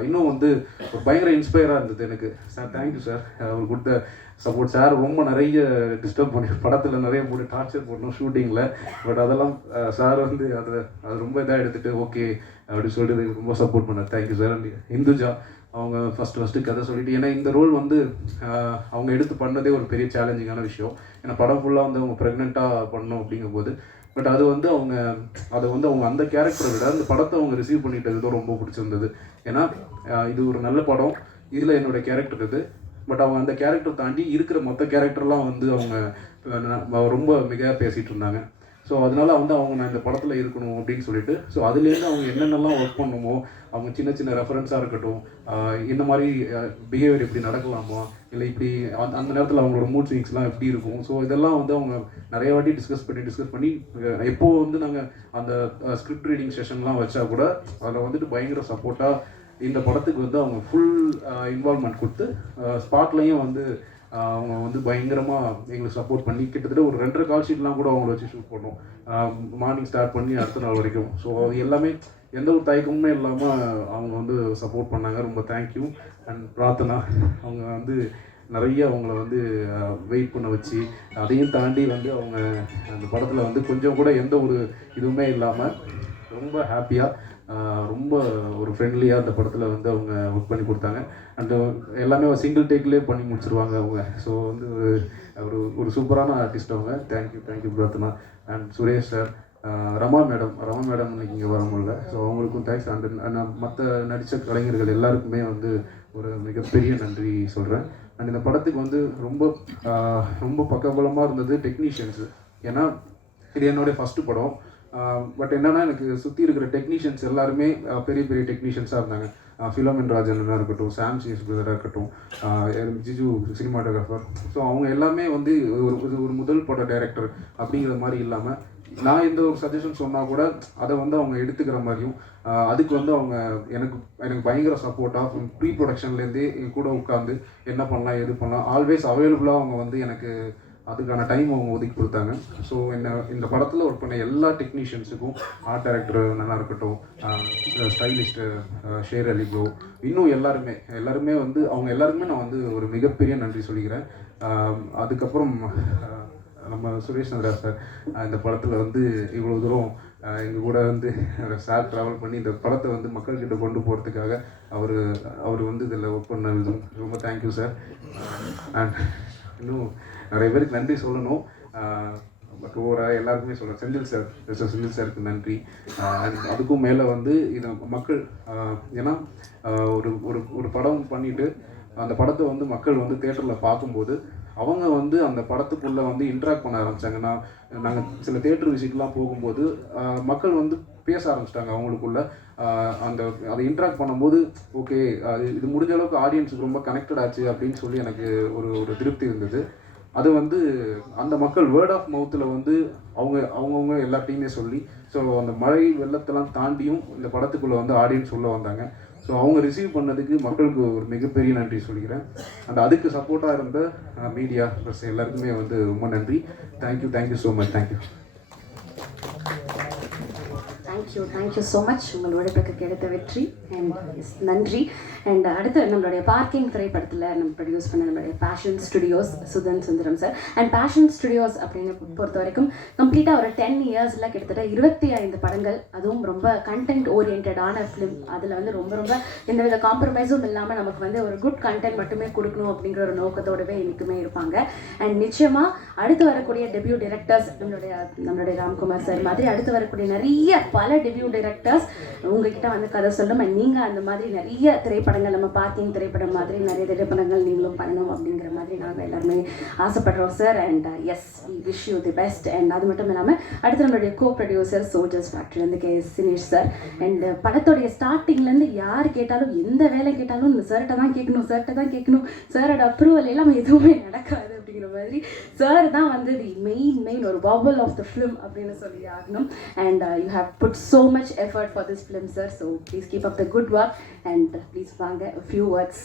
இன்னும் வந்து ஒரு பயங்கர இன்ஸ்பயராக இருந்தது எனக்கு. சார் தேங்க்யூ சார், அவர் கொடுத்த சப்போர்ட். சார் ரொம்ப நிறைய டிஸ்டர்ப் பண்ணி படத்தில் நிறைய போட்டு டார்ச்சர் பண்ணோம் ஷூட்டிங்கில். பட் அதெல்லாம் சார் வந்து அது ரொம்ப இதாக எடுத்துகிட்டு ஓகே அப்படின்னு சொல்லிட்டு ரொம்ப சப்போர்ட் பண்ணார். Thank you sir. அண்ட் இந்துஜா அவங்க ஃபஸ்ட்டு கதை சொல்லிட்டு, ஏன்னா இந்த ரோல் வந்து அவங்க எடுத்து பண்ணதே ஒரு பெரிய சேலஞ்சிங்கான விஷயம். ஏன்னா படம் ஃபுல்லாக வந்து அவங்க ப்ரெக்னெண்ட்டாக பண்ணோம் அப்படிங்கும்போது, பட் அது வந்து அவங்க அந்த கேரக்டரை விட அந்த படத்தை அவங்க ரிசீவ் பண்ணிட்டது தான் ரொம்ப பிடிச்சிருந்தது. ஏன்னா இது ஒரு நல்ல படம், இதில் என்னோடய கேரக்டர் இது, பட் அவங்க அந்த கேரக்டர் தாண்டி இருக்கிற மற்ற கேரக்டர்லாம் வந்து அவங்க ரொம்ப மிக பேசிகிட்டு இருந்தாங்க. ஸோ அதனால வந்து நான் இந்த படத்தில் இருக்கணும் அப்படின்னு சொல்லிட்டு, ஸோ அதுலேருந்து அவங்க என்னென்னலாம் ஒர்க் பண்ணணுமோ, அவங்க சின்ன சின்ன ரெஃபரன்ஸாக இருக்கட்டும், இந்த மாதிரி பிஹேவியர் இப்படி நடக்கலாமா, இல்லை இப்படி அந்த நேரத்தில் அவங்களோட மூட் ஸ்விங்ஸ்லாம் எப்படி இருக்கும், ஸோ இதெல்லாம் வந்து அவங்க நிறைய வாட்டி டிஸ்கஸ் பண்ணி எப்போது வந்து நாங்கள் அந்த ஸ்கிரிப்ட் ரீடிங் செஷன்லாம் வச்சா கூட அதில் வந்துட்டு பயங்கர சப்போர்ட்டாக இந்த படத்துக்கு வந்து அவங்க ஃபுல் இன்வால்வ்மெண்ட் கொடுத்து ஸ்பாட்லேயும் வந்து அவங்க வந்து பயங்கரமாக எங்களுக்கு சப்போர்ட் பண்ணி கிட்டத்தட்ட ஒரு 2.5 கால் ஷீட்லாம் கூட அவங்கள வச்சு ஷூட் பண்ணோம். மார்னிங் ஸ்டார்ட் பண்ணி அடுத்த நாள் வரைக்கும். ஸோ அது எல்லாமே எந்த ஒரு தயக்கமுமே இல்லாமல் அவங்க வந்து சப்போர்ட் பண்ணாங்க. ரொம்ப தேங்க்யூ. அண்ட் பிரார்த்தனா அவங்க வந்து நிறைய அவங்கள வந்து வெயிட் பண்ண வச்சு அதையும் தாண்டி வந்து அவங்க அந்த படத்தில் வந்து கொஞ்சம் கூட எந்த ஒரு இதுவுமே இல்லாமல் ரொம்ப ஹாப்பியாக ரொம்ப ஒரு ஃப்ரெண்ட்லியாக அந்த படத்தில் வந்து அவங்க ஒர்க் பண்ணி கொடுத்தாங்க. அண்ட் எல்லாமே சிங்கிள் டேக்லேயே பண்ணி முடிச்சிருவாங்க அவங்க. ஸோ வந்து ஒரு சூப்பரான ஆர்டிஸ்ட் அவங்க. Thank you Prarthana. And Suresh sir, Rama madam இன்னைக்கு இங்கே வர முடியல, ஸோ அவங்களுக்கும் தேங்க்ஸ். அண்ட் மற்ற நடித்த கலைஞர்கள் எல்லாருக்குமே வந்து ஒரு மிகப்பெரிய நன்றி சொல்கிறேன். அண்ட் இந்த படத்துக்கு வந்து ரொம்ப பக்கபலமாக இருந்தது டெக்னீஷியன்ஸு. ஏன்னா இது என்னுடைய ஃபஸ்ட்டு படம். பட் என்னென்னா எனக்கு சுற்றி இருக்கிற டெக்னீஷியன்ஸ் எல்லாருமே பெரிய பெரிய டெக்னீஷியன்ஸாக இருந்தாங்க. ஃபிலோமின் ராஜனாக இருக்கட்டும், சாம் சிஎஸ் பிரதராக இருக்கட்டும், ஜிஜு சினிமாட்டோகிராஃபர். ஸோ அவங்க எல்லாமே வந்து ஒரு முதல் பட டைரக்டர் அப்படிங்கிற மாதிரி இல்லாமல் நான் எந்த ஒரு சஜஷன் சொன்னால் கூட அதை வந்து அவங்க எடுத்துக்கிற மாதிரியும் அதுக்கு வந்து அவங்க எனக்கு பயங்கர சப்போர்ட்டாக ப்ரீ ப்ரொடக்ஷன்லேருந்தே என் கூட உட்காந்து என்ன பண்ணலாம் எது பண்ணலாம் ஆல்வேஸ் அவைலபிளாக அவங்க வந்து எனக்கு அதுக்கான டைம் அவங்க ஒதுக்கி கொடுத்தாங்க. ஸோ இந்த படத்தில் ஒர்க் பண்ண எல்லா டெக்னீஷியன்ஸுக்கும், ஆர்ட் டைரக்டர் நல்லா இருக்கட்டும், ஸ்டைலிஸ்ட்டு ஷேர் அலி ப்ரோ, இன்னும் எல்லாருமே வந்து அவங்க எல்லாருக்குமே நான் வந்து ஒரு மிகப்பெரிய நன்றி சொல்லிக்கிறேன். அதுக்கப்புறம் நம்ம சுரேஷ் சந்திரா சார் இந்த படத்தில் வந்து இவ்வளோ தூரம் எங்கள் கூட வந்து சார் ட்ராவல் பண்ணி இந்த படத்தை வந்து மக்கள்கிட்ட கொண்டு போகிறதுக்காக அவர் வந்து இதில் ஒர்க் பண்ண ரொம்ப தேங்க்யூ சார். அண்ட் இன்னும் நிறைய பேருக்கு நன்றி சொல்லணும். பட் ஓவராக எல்லாருக்குமே சொல்கிறேன். செந்தில் சாருக்கு நன்றி. அண்ட் அதுக்கும் மேலே வந்து இதை மக்கள் ஏன்னா ஒரு படம் பண்ணிவிட்டு அந்த படத்தை வந்து மக்கள் வந்து தேட்டரில் பார்க்கும்போது அவங்க வந்து அந்த படத்துக்குள்ளே வந்து இன்ட்ராக்ட் பண்ண ஆரம்பித்தாங்க. நாங்கள் சில தேட்டர் விசிட்லாம் போகும்போது மக்கள் வந்து பேச ஆரம்பிச்சிட்டாங்க அவங்களுக்குள்ள. அதை இன்ட்ராக்ட் பண்ணும்போது ஓகே இது முடிஞ்ச அளவுக்கு ஆடியன்ஸுக்கு ரொம்ப கனெக்டட் ஆச்சு அப்படின்னு சொல்லி எனக்கு ஒரு திருப்தி இருந்தது. அது வந்து அந்த மக்கள் வேர்ட் ஆஃப் மவுத்தில் வந்து அவங்கவுங்க எல்லாத்தையுமே சொல்லி ஸோ அந்த மழை வெள்ளத்தெல்லாம் தாண்டியும் இந்த படத்துக்குள்ளே வந்து ஆடியன்ஸ் உள்ள வந்தாங்க. ஸோ அவங்க ரிசீவ் பண்ணதுக்கு மக்களுக்கு ஒரு மிகப்பெரிய நன்றி சொல்லிக்கிறேன். அண்ட் அதுக்கு சப்போர்ட்டாக இருந்த மீடியா ப்ளஸ் எல்லாருக்குமே வந்து ரொம்ப நன்றி. Thank you so much. Thank you so much. உங்கள் உழைப்புக்கு கிடைத்த வெற்றி அண்ட் நன்றி. அண்ட் அடுத்து நம்மளுடைய பார்க்கிங் திரைப்படத்தில் நம்ம ப்ரொடியூஸ் பண்ண நம்மளுடைய Passion studios Sudhan Sundaram sir. And Passion studios அப்படின்னு பொறுத்த வரைக்கும் கம்ப்ளீட்டாக ஒரு 10 இயர்ஸில் கிட்டத்தட்ட 25 படங்கள், அதுவும் ரொம்ப கண்டென்ட் ஓரியன்டான ஃபிலிம். அதில் வந்து ரொம்ப எந்தவித காம்ப்ரமைஸும் இல்லாமல் நமக்கு வந்து ஒரு குட் கண்டென்ட் மட்டுமே கொடுக்கணும் அப்படிங்கிற ஒரு நோக்கத்தோடவே என்றைக்குமே இருப்பாங்க. அண்ட் நிச்சயமாக அடுத்து வரக்கூடிய டெபியூ டைரக்டர்ஸ் நம்மளுடைய ராம்குமார் சார் மாதிரி அடுத்து வரக்கூடிய நிறைய பல டெபியூ டைரக்டர்ஸ் உங்ககிட்ட வந்து கதை சொல்லும். அண்ட் நீங்கள் அந்த மாதிரி நிறைய திரைப்படங்கள் நம்ம பார்க்கிங் திரைப்படம் மாதிரி நிறைய திரைப்படங்கள் நீங்களும் பண்ணணும் அப்படிங்கிற மாதிரி நாங்கள் எல்லாருமே ஆசைப்படுறோம் sir. And yes we wish you the best. And அது மட்டும் இல்லாமல் அடுத்து நம்மளுடைய கோ ப்ரொடியூசர் சோல்ஜர்ஸ் ஃபேக்ட்ரிலேருந்து KS தினேஷ் சார். அண்ட் படத்தோடைய ஸ்டார்டிங்லேருந்து யார் கேட்டாலும் எந்த வேலை கேட்டாலும் சார்கிட்ட தான் கேட்கணும், சாரோட அப்ரூவல் எல்லாம் எதுவுமே நடக்காது அப்படிங்கிற மாதிரி சார் தான் வந்து தி மெயின் ஒரு பபிள் ஆஃப் த ஃபிலிம் அப்படின்னு சொல்லி ஆகணும். And you have put so much effort for this film sir, so please keep up the good work and please வாங்க a few words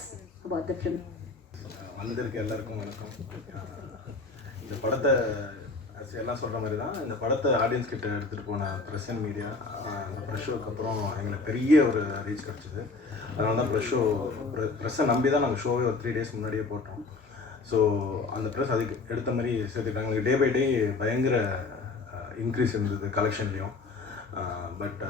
about the film. வந்திருக்க எல்லாருக்கும் வணக்கம். இந்த படத்தை எல்லாம் சொல்கிற மாதிரி தான் இந்த படத்தை ஆடியன்ஸ் கிட்ட எடுத்துகிட்டு போன ப்ரெஸ் அண்ட் மீடியா அந்த ப்ரெஸ் ஷோக்கு அப்புறம் எங்களுக்கு பெரிய ஒரு ரீச் கிடச்சிது. அதனால தான் ப்ரெஸ்ஸை நம்பி தான் நாங்கள் ஷோவே ஒரு 3 days முன்னாடியே போட்டோம். ஸோ அந்த ப்ரெஸ் அதுக்கு எடுத்த மாதிரி சேர்த்துக்கிட்டாங்க. எங்களுக்கு டே பை டே பயங்கர இன்க்ரீஸ் இருந்தது கலெக்ஷன்லேயும். பட்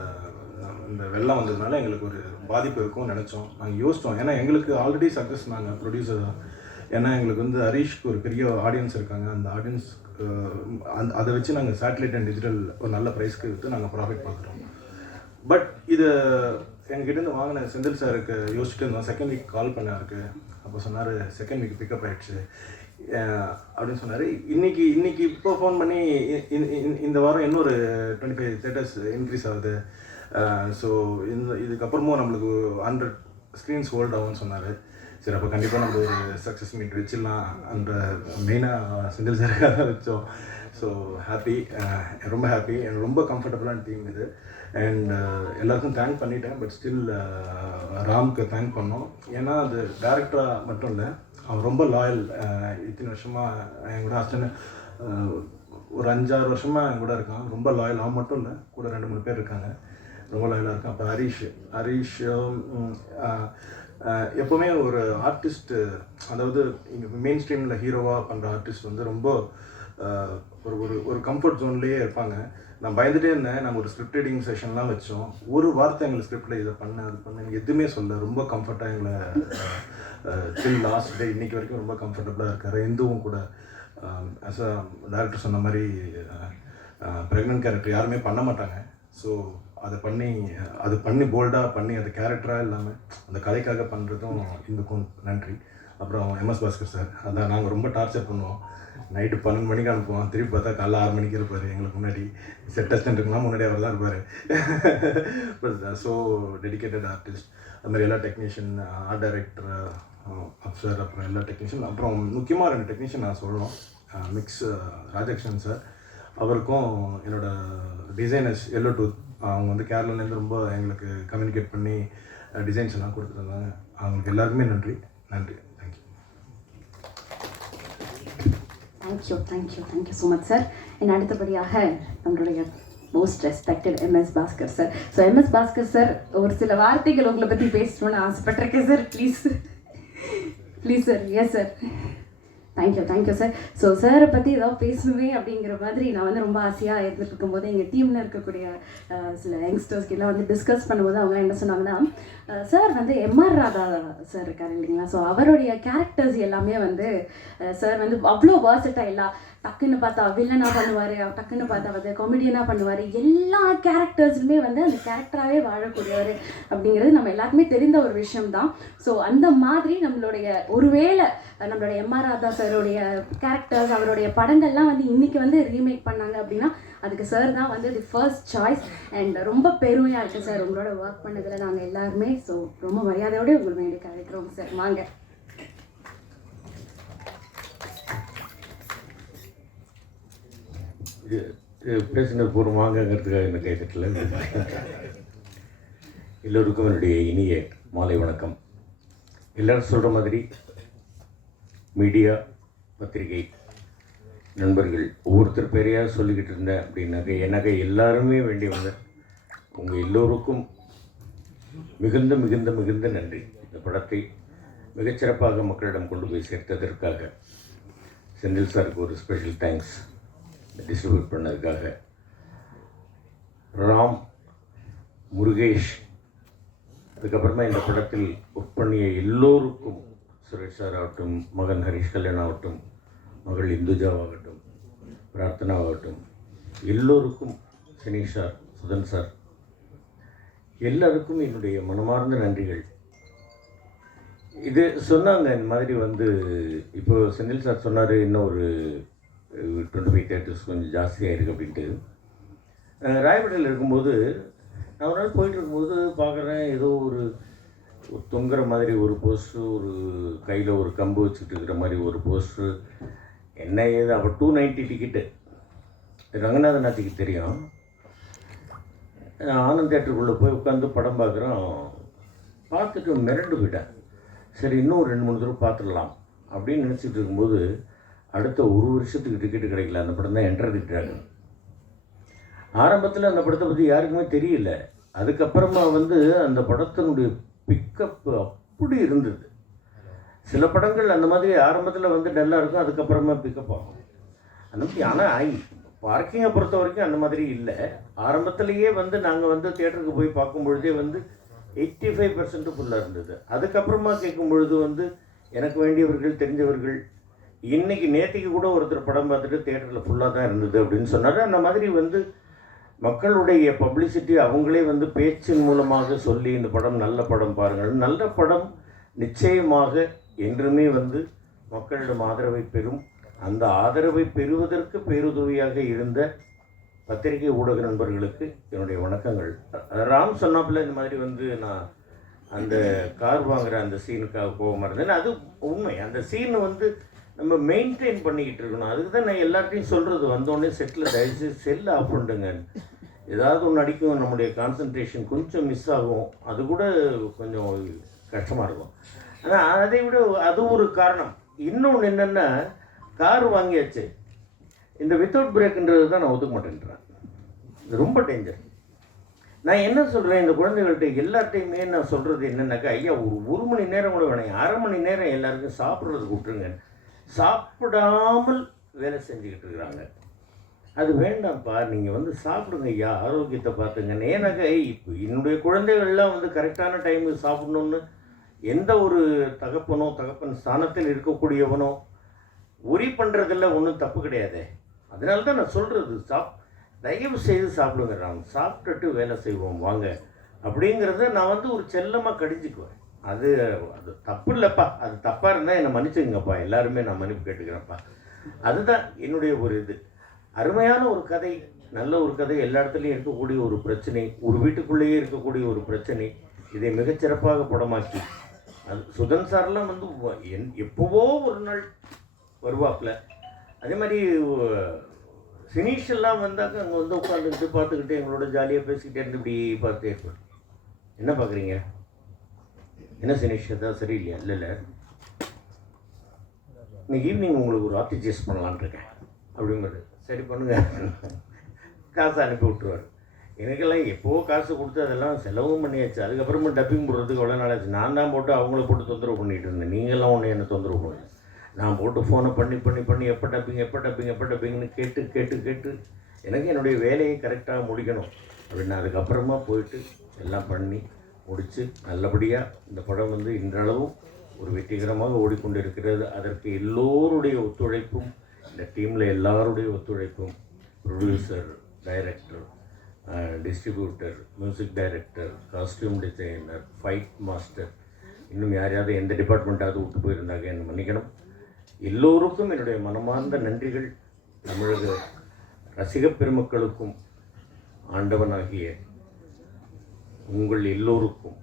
இந்த வெள்ளம் வந்ததுனால எங்களுக்கு ஒரு பாதிப்பு இருக்கும்னு நினச்சோம். நாங்கள் யோசித்தோம். ஏன்னா எங்களுக்கு ஆல்ரெடி சக்ஸஸ் நாங்கள் ப்ரொடியூசர் தான். ஏன்னா எங்களுக்கு வந்து ஹரீஷ்க்கு ஒரு பெரிய ஆடியன்ஸ் இருக்காங்க. அந்த ஆடியன்ஸ் அதை வச்சு நாங்கள் சேட்டலைட் அண்ட் டிஜிட்டல் ஒரு நல்ல ப்ரைஸ்க்கு விற்று நாங்கள் ப்ராஃபிட் பார்க்குறோம். பட் இது எங்ககிட்டேருந்து வாங்கின செந்தில் சாருக்கு யோசிச்சுட்டு இருந்தோம். செகண்ட் வீக் கால் பண்ணாருக்கு. அப்போ சொன்னார் செகண்ட் வீக் பிக்கப் ஆகிடுச்சு அப்படின்னு சொன்னார். இன்னைக்கு இப்போ ஃபோன் பண்ணி இந்த வாரம் இன்னொரு 25 தேட்டர்ஸ் இன்க்ரீஸ் ஆகுது. ஸோ இதுக்கப்புறமும் நம்மளுக்கு 100 ஸ்க்ரீன்ஸ் ஹோல்ட் ஆகும்னு சொன்னார். சரி, அப்போ கண்டிப்பாக நம்ம ஒரு சக்ஸஸ் மீட் வச்சிடலாம் என்ற மெயினாக செந்தில் சாருக்காக தான் வச்சோம். ஸோ ஹாப்பி, ரொம்ப ஹாப்பி. எனக்கு ரொம்ப கம்ஃபர்டபுளான டீம் இது. அண்ட் எல்லாருக்கும் தேங்க் பண்ணிட்டேன். பட் ஸ்டில் ராம்க்கு தேங்க் பண்ணோம். ஏன்னா அது டேரக்டராக மட்டும் இல்லை, அவன் ரொம்ப லாயல். இத்தனை வருஷமாக என் கூட அஸ்டன் ஒரு 5-6 வருஷமாக என் கூட இருக்கான். ரொம்ப லாயல். அவன் மட்டும் இல்லை, கூட 2-3 பேர் இருக்காங்க, ரொம்ப லாயலாக இருக்கான். அப்போ ஹரீஷ் எப்போவுமே ஒரு ஆர்டிஸ்ட்டு, அதாவது இங்கே மெயின் ஸ்ட்ரீமில் ஹீரோவாக பண்ணுற ஆர்டிஸ்ட் வந்து ரொம்ப ஒரு கம்ஃபர்ட் ஜோன்லேயே இருப்பாங்க. நான் பயந்துகிட்டே இருந்தேன். நாங்கள் ஒரு ஸ்கிரிப்ட் ரீடிங் செஷன்லாம் வச்சோம். ஒரு வார்த்தை எங்களுக்கு ஸ்கிரிப்டில் இதை பண்ண அது பண்ண எதுவுமே சொல்ல. ரொம்ப கம்ஃபர்ட்டாக எங்களை டில் லாஸ்ட் டே இன்னைக்கு வரைக்கும் ரொம்ப கம்ஃபர்டபுளாக இருக்கார். எந்துவும் கூட ஆஸ் அ டேரக்டர் சொன்ன மாதிரி ப்ரெக்னென்ட் கேரக்டர் யாருமே பண்ண மாட்டாங்க. ஸோ அதை பண்ணி போல்டாக பண்ணி அது கேரக்டராக இல்லாமல் அந்த கதைக்காக பண்ணுறதும் இதுக்கும் நன்றி. அப்புறம் MS பாஸ்கர் சார், அதான் நாங்கள் ரொம்ப டார்ச்சர் பண்ணுவோம். நைட்டு 12 மணிக்கு அனுப்புவோம். திருப்பி பார்த்தா காலைல 6 மணிக்கு இருப்பார். எங்களுக்கு முன்னாடி செட் அசிஸ்டன்ட் இருக்குன்னா முன்னாடி அவர் தான் இருப்பார். But so dedicated artist. அது மாதிரி எல்லா டெக்னீஷியன், ஆர்ட் டைரக்டர் சார், அப்புறம் எல்லா டெக்னீஷியன், அப்புறம் முக்கியமாக 2 டெக்னீஷியன் நான் சொல்லணும். மிக்ஸ் ராஜகிருஷ்ணன் சார், அவருக்கும் என்னோட டிசைனர்ஸ் எல்லோ டூத் அவங்க வந்து கேரளாலேருந்து ரொம்ப எங்களுக்கு கம்யூனிகேட் பண்ணி டிசைன்ஸ் எல்லாம் கொடுத்துருந்தாங்க. அவங்களுக்கு எல்லாருக்குமே நன்றி. Thank you. Thank you so much sir. என் அடுத்தபடியாக நம்மளுடைய most respected MS Bhaskar sir. So MS Bhaskar sir, ஒரு சில வார்த்தைகள் உங்களை பற்றி பேசணும்னு ஆசைப்பட்டிருக்கேன் sir. Please sir. Yes sir. Thank you sir. So சாரை பற்றி ஏதாவது பேசணுமே அப்படிங்கிற மாதிரி நான் வந்து ரொம்ப ஆசையாக இருந்துட்டு இருக்கும்போது எங்கள் டீமில் இருக்கக்கூடிய சில யங்ஸ்டர்ஸ்க்கு எல்லாம் வந்து டிஸ்கஸ் பண்ணும்போது அவங்க என்ன சொன்னாங்கன்னா, சார் வந்து எம்ஆர் ராதா சார் இருக்கார் இல்லைங்களா, ஸோ அவருடைய கேரக்டர்ஸ் எல்லாமே வந்து சார் வந்து அவ்வளோ வர்சடைலாக, டக்குன்னு பார்த்தா வில்லனாக பண்ணுவார், டக்குன்னு பார்த்தா வந்து காமெடியனாக பண்ணுவார், எல்லா கேரக்டர்ஸுமே வந்து அந்த கேரக்டராகவே வாழக்கூடியவர் அப்படிங்கிறது நம்ம எல்லாருக்குமே தெரிந்த ஒரு விஷயம்தான். ஸோ அந்த மாதிரி நம்மளுடைய ஒருவேளை நம்மளுடைய எம்ஆர் ராதா சாருடைய கேரக்டர்ஸ், அவருடைய படங்கள்லாம் வந்து இன்றைக்கி வந்து ரீமேக் பண்ணாங்க அப்படின்னா அதுக்கு சார் தான் வந்து தி ஃபர்ஸ்ட் சாய்ஸ். அண்ட் ரொம்ப பெருமையாக இருக்குது சார் உங்களோட ஒர்க் பண்ணதில் நாங்கள் எல்லாருமே. ஸோ ரொம்ப மரியாதையோடு உங்கள் வேண்டிய அழைக்கிறோம் சார். வாங்க. பேசினர் பூர்வமாகங்கிறதுக்காக என்ன கைத்தட்டில் எல்லோருக்கும் என்னுடைய இனிய மாலை வணக்கம். எல்லோரும் சொல்கிற மாதிரி மீடியா, பத்திரிகை நண்பர்கள் ஒவ்வொருத்தர் பேரையாக சொல்லிக்கிட்டு இருந்தேன் அப்படின்னாக்க எனக்கு எல்லாருமே வேண்டியவங்க. உங்கள் எல்லோருக்கும் மிகுந்த மிகுந்த மிகுந்த நன்றி. இந்த படத்தை மிகச்சிறப்பாக மக்களிடம் கொண்டு போய் சேர்த்ததற்காக செந்தில் சாருக்கு ஒரு ஸ்பெஷல் தேங்க்ஸ். டிஸ்ட்ரிபியூட் பண்ணதுக்காக ராம், முருகேஷ், அதுக்கப்புறமா இந்த படத்தில் ஒர்க் பண்ணிய எல்லோருக்கும், சுரேஷ் சார் ஆகட்டும், மகன் ஹரிஷ் கல்யாண் ஆகட்டும், மகள் இந்துஜாவாகட்டும், பிரார்த்தனாவாகட்டும், எல்லோருக்கும், சினீஷ் சார், சுதன் சார், எல்லாருக்கும் என்னுடைய மனமார்ந்த நன்றிகள். இது சொன்னாங்க இந்த மாதிரி வந்து இப்போ செந்தில் சார் சொன்னார், இன்னும் ஒரு 25 தேட்டர்ஸ் கொஞ்சம் ஜாஸ்தியாக இருக்குது அப்படின்ட்டு. ராயப்பேட்டையில் இருக்கும்போது நான் ஒரு நாள் போயிட்டு இருக்கும்போது பார்க்குறேன், ஏதோ ஒரு தொங்குற மாதிரி ஒரு போஸ்ட்ரு, ஒரு கையில் ஒரு கம்பு வச்சுட்டு இருக்கிற மாதிரி ஒரு போஸ்ட்ரு. என்ன ஏது அப்போ 290 டிக்கெட்டு, ரங்கநாதன் நாத்திக்கு தெரியும். ஆனந்த் தேட்டருக்குள்ளே போய் உட்காந்து படம் பார்க்குறோம். பார்த்துட்டு மிரண்டு போயிட்டேன். சரி, இன்னும் 2-3 தடவை பார்த்துடலாம் அப்படின்னு நினச்சிட்டு இருக்கும்போது அடுத்த ஒரு வருஷத்துக்கு டிக்கெட்டு கிடைக்கல. அந்த படம் தான் என்டர் தி டிராகன். ஆரம்பத்தில் அந்த படத்தை பற்றி யாருக்குமே தெரியல. அதுக்கப்புறமா வந்து அந்த படத்தினுடைய பிக்கப் அப்படி இருந்தது. சில படங்கள் அந்த மாதிரி ஆரம்பத்தில் வந்து டல்லாக இருக்கும், அதுக்கப்புறமா பிக்கப் ஆகும் அந்த மாதிரி. ஆனால் பார்க்கிங்கை பொறுத்த வரைக்கும் அந்த மாதிரி இல்லை. ஆரம்பத்திலேயே வந்து நாங்கள் வந்து தியேட்டருக்கு போய் பார்க்கும்பொழுதே வந்து 85% ஃபுல்லாக இருந்தது. அதுக்கப்புறமா கேட்கும் பொழுது வந்து எனக்கு வேண்டியவர்கள், தெரிஞ்சவர்கள், இன்றைக்கி நேற்றுக்கு கூட ஒருத்தர் படம் பார்த்துட்டு தியேட்டரில் ஃபுல்லாக தான் இருந்தது அப்படின்னு சொன்னார். அந்த மாதிரி வந்து மக்களுடைய பப்ளிசிட்டி அவங்களே வந்து பேச்சின் மூலமாக சொல்லி இந்த படம் நல்ல படம் பாருங்கள், நல்ல படம் நிச்சயமாக என்றுமே வந்து மக்களிடம் ஆதரவை பெறும். அந்த ஆதரவை பெறுவதற்கு பேருதவியாக இருந்த பத்திரிகை ஊடக நண்பர்களுக்கு என்னுடைய வணக்கங்கள். ராம் சொன்னாப்பில் இந்த மாதிரி வந்து நான் அந்த கார் வாங்குகிற அந்த சீனுக்காக கோபமாக இருந்தேன். அது உண்மை. அந்த சீனை வந்து நம்ம மெயின்டைன் பண்ணிக்கிட்டு இருக்கணும். அதுக்கு தான் நான் எல்லார்ட்டையும் சொல்கிறது, வந்தோடனே செட்டில் தயவுசெய்து செல்லை ஆஃப் பண்ணுங்க. ஏதாவது ஒன்று அடிக்கும், நம்முடைய கான்சன்ட்ரேஷன் கொஞ்சம் மிஸ் ஆகும், அது கூட கொஞ்சம் கஷ்டமாக இருக்கும். ஆனால் அதை விட அது ஒரு காரணம். இன்னொன்று என்னென்னா, கார் வாங்கியாச்சு, இந்த வித்தவுட் பிரேக்குன்றது தான் நான் ஒத்துக்க மாட்டேன்றேன். இது ரொம்ப டேஞ்சர். நான் என்ன சொல்கிறேன், இந்த குழந்தைகள்கிட்ட எல்லார்ட்டையுமே நான் சொல்கிறது என்னென்னாக்கா, ஐயா ஒரு மணி நேரம் கூட வேணாம், 1/2 மணி நேரம் எல்லாருக்கும் சாப்பிட்றதுக்கு விட்டுருங்க. சாப்பிடாமல் வேலை செஞ்சுக்கிட்டு இருக்கிறாங்க. அது வேண்டாம்ப்பா, நீங்கள் வந்து சாப்பிடுங்க ஐயா, ஆரோக்கியத்தை பார்த்துங்க. ஏன்னாக்கா இப்போ என்னுடைய குழந்தைகள்லாம் வந்து கரெக்டான டைமுக்கு சாப்பிடணுன்னு எந்த ஒரு தகப்பன் ஸ்தானத்தில் இருக்கக்கூடியவனோ உரி பண்ணுறதில்ல, ஒன்றும் தப்பு கிடையாது. அதனால தான் நான் சொல்கிறது, தயவு செய்து சாப்பிடுங்க ராம், சாப்பிட்டுட்டு வேலை செய்வோம் வாங்க அப்படிங்கிறத நான் வந்து ஒரு செல்லமாக கடிஞ்சிக்குவேன். அது தப்பு இல்லைப்பா, அது தப்பாக இருந்தால் என்னை மன்னிச்சுங்கப்பா, எல்லாருமே நான் மன்னிப்பு கேட்டுக்கிறேன்ப்பா. அதுதான் என்னுடைய ஒரு இது. அருமையான ஒரு கதை, நல்ல ஒரு கதை, எல்லா இடத்துலையும் இருக்கக்கூடிய ஒரு பிரச்சனை, ஒரு வீட்டுக்குள்ளேயே இருக்கக்கூடிய ஒரு பிரச்சனை, இதை மிகச்சிறப்பாக படமாக்கி, அது சுதன் சார்லாம் வந்து எப்போவோ ஒரு நாள் வருவாப்பில். அதே மாதிரி சினீஷ் எல்லாம் வந்தாக்க அங்கே வந்து உட்காந்துக்கிட்டு பார்த்துக்கிட்டு எங்களோட ஜாலியாக பேசிக்கிட்டே இருந்து இப்படி பார்த்துட்டே இருப்பேன். என்ன பார்க்குறீங்க? என்ன சினீஷ் எதாவது சரியில்லையா? இல்லை இன்னைக்கு ஈவினிங் உங்களுக்கு ஒரு ஆர்டிஜிஎஸ் பண்ணலான்னு இருக்கேன் அப்படிங்கிறது. சரி பண்ணுங்க, காசு அனுப்பி விட்ருவார். எனக்கெல்லாம் எப்போது காசு கொடுத்து அதெல்லாம் செலவும் பண்ணியாச்சு. அதுக்கப்புறமா டப்பிங் போடுறதுக்கு எவ்வளோ நாள் ஆச்சு. நான் தான் போட்டு அவங்கள போட்டு தொந்தரவு பண்ணிகிட்டு இருந்தேன். நீங்கள்லாம் ஒன்று என்ன தொந்தரவு பண்ணல. நான் போட்டு ஃபோனை பண்ணி எப்போ டப்பிங்னு கேட்டு எனக்கு என்னுடைய வேலையை கரெக்டாக முடிக்கணும் அப்படின்னு அதுக்கப்புறமா போயிட்டு எல்லாம் பண்ணி முடித்து நல்லபடியாக இந்த படம் வந்து இன்றளவும் ஒரு வெற்றிகரமாக ஓடிக்கொண்டிருக்கிறது. அதற்கு எல்லோருடைய ஒத்துழைப்பும், இந்த டீமில் எல்லாருடைய ஒத்துழைப்பும், producer, director, distributor, music director, costume designer, fight master, இன்னும் யாரையாவது எந்த டிபார்ட்மெண்ட்டாவது விட்டு போயிருந்தாங்க என்ன மன்னிக்கணும். எல்லோருக்கும் என்னுடைய மனமார்ந்த நன்றிகள். தமிழக ரசிகப் பெருமக்களுக்கும் ஆண்டவனாகிய உங்கள் எல்லோருக்கும்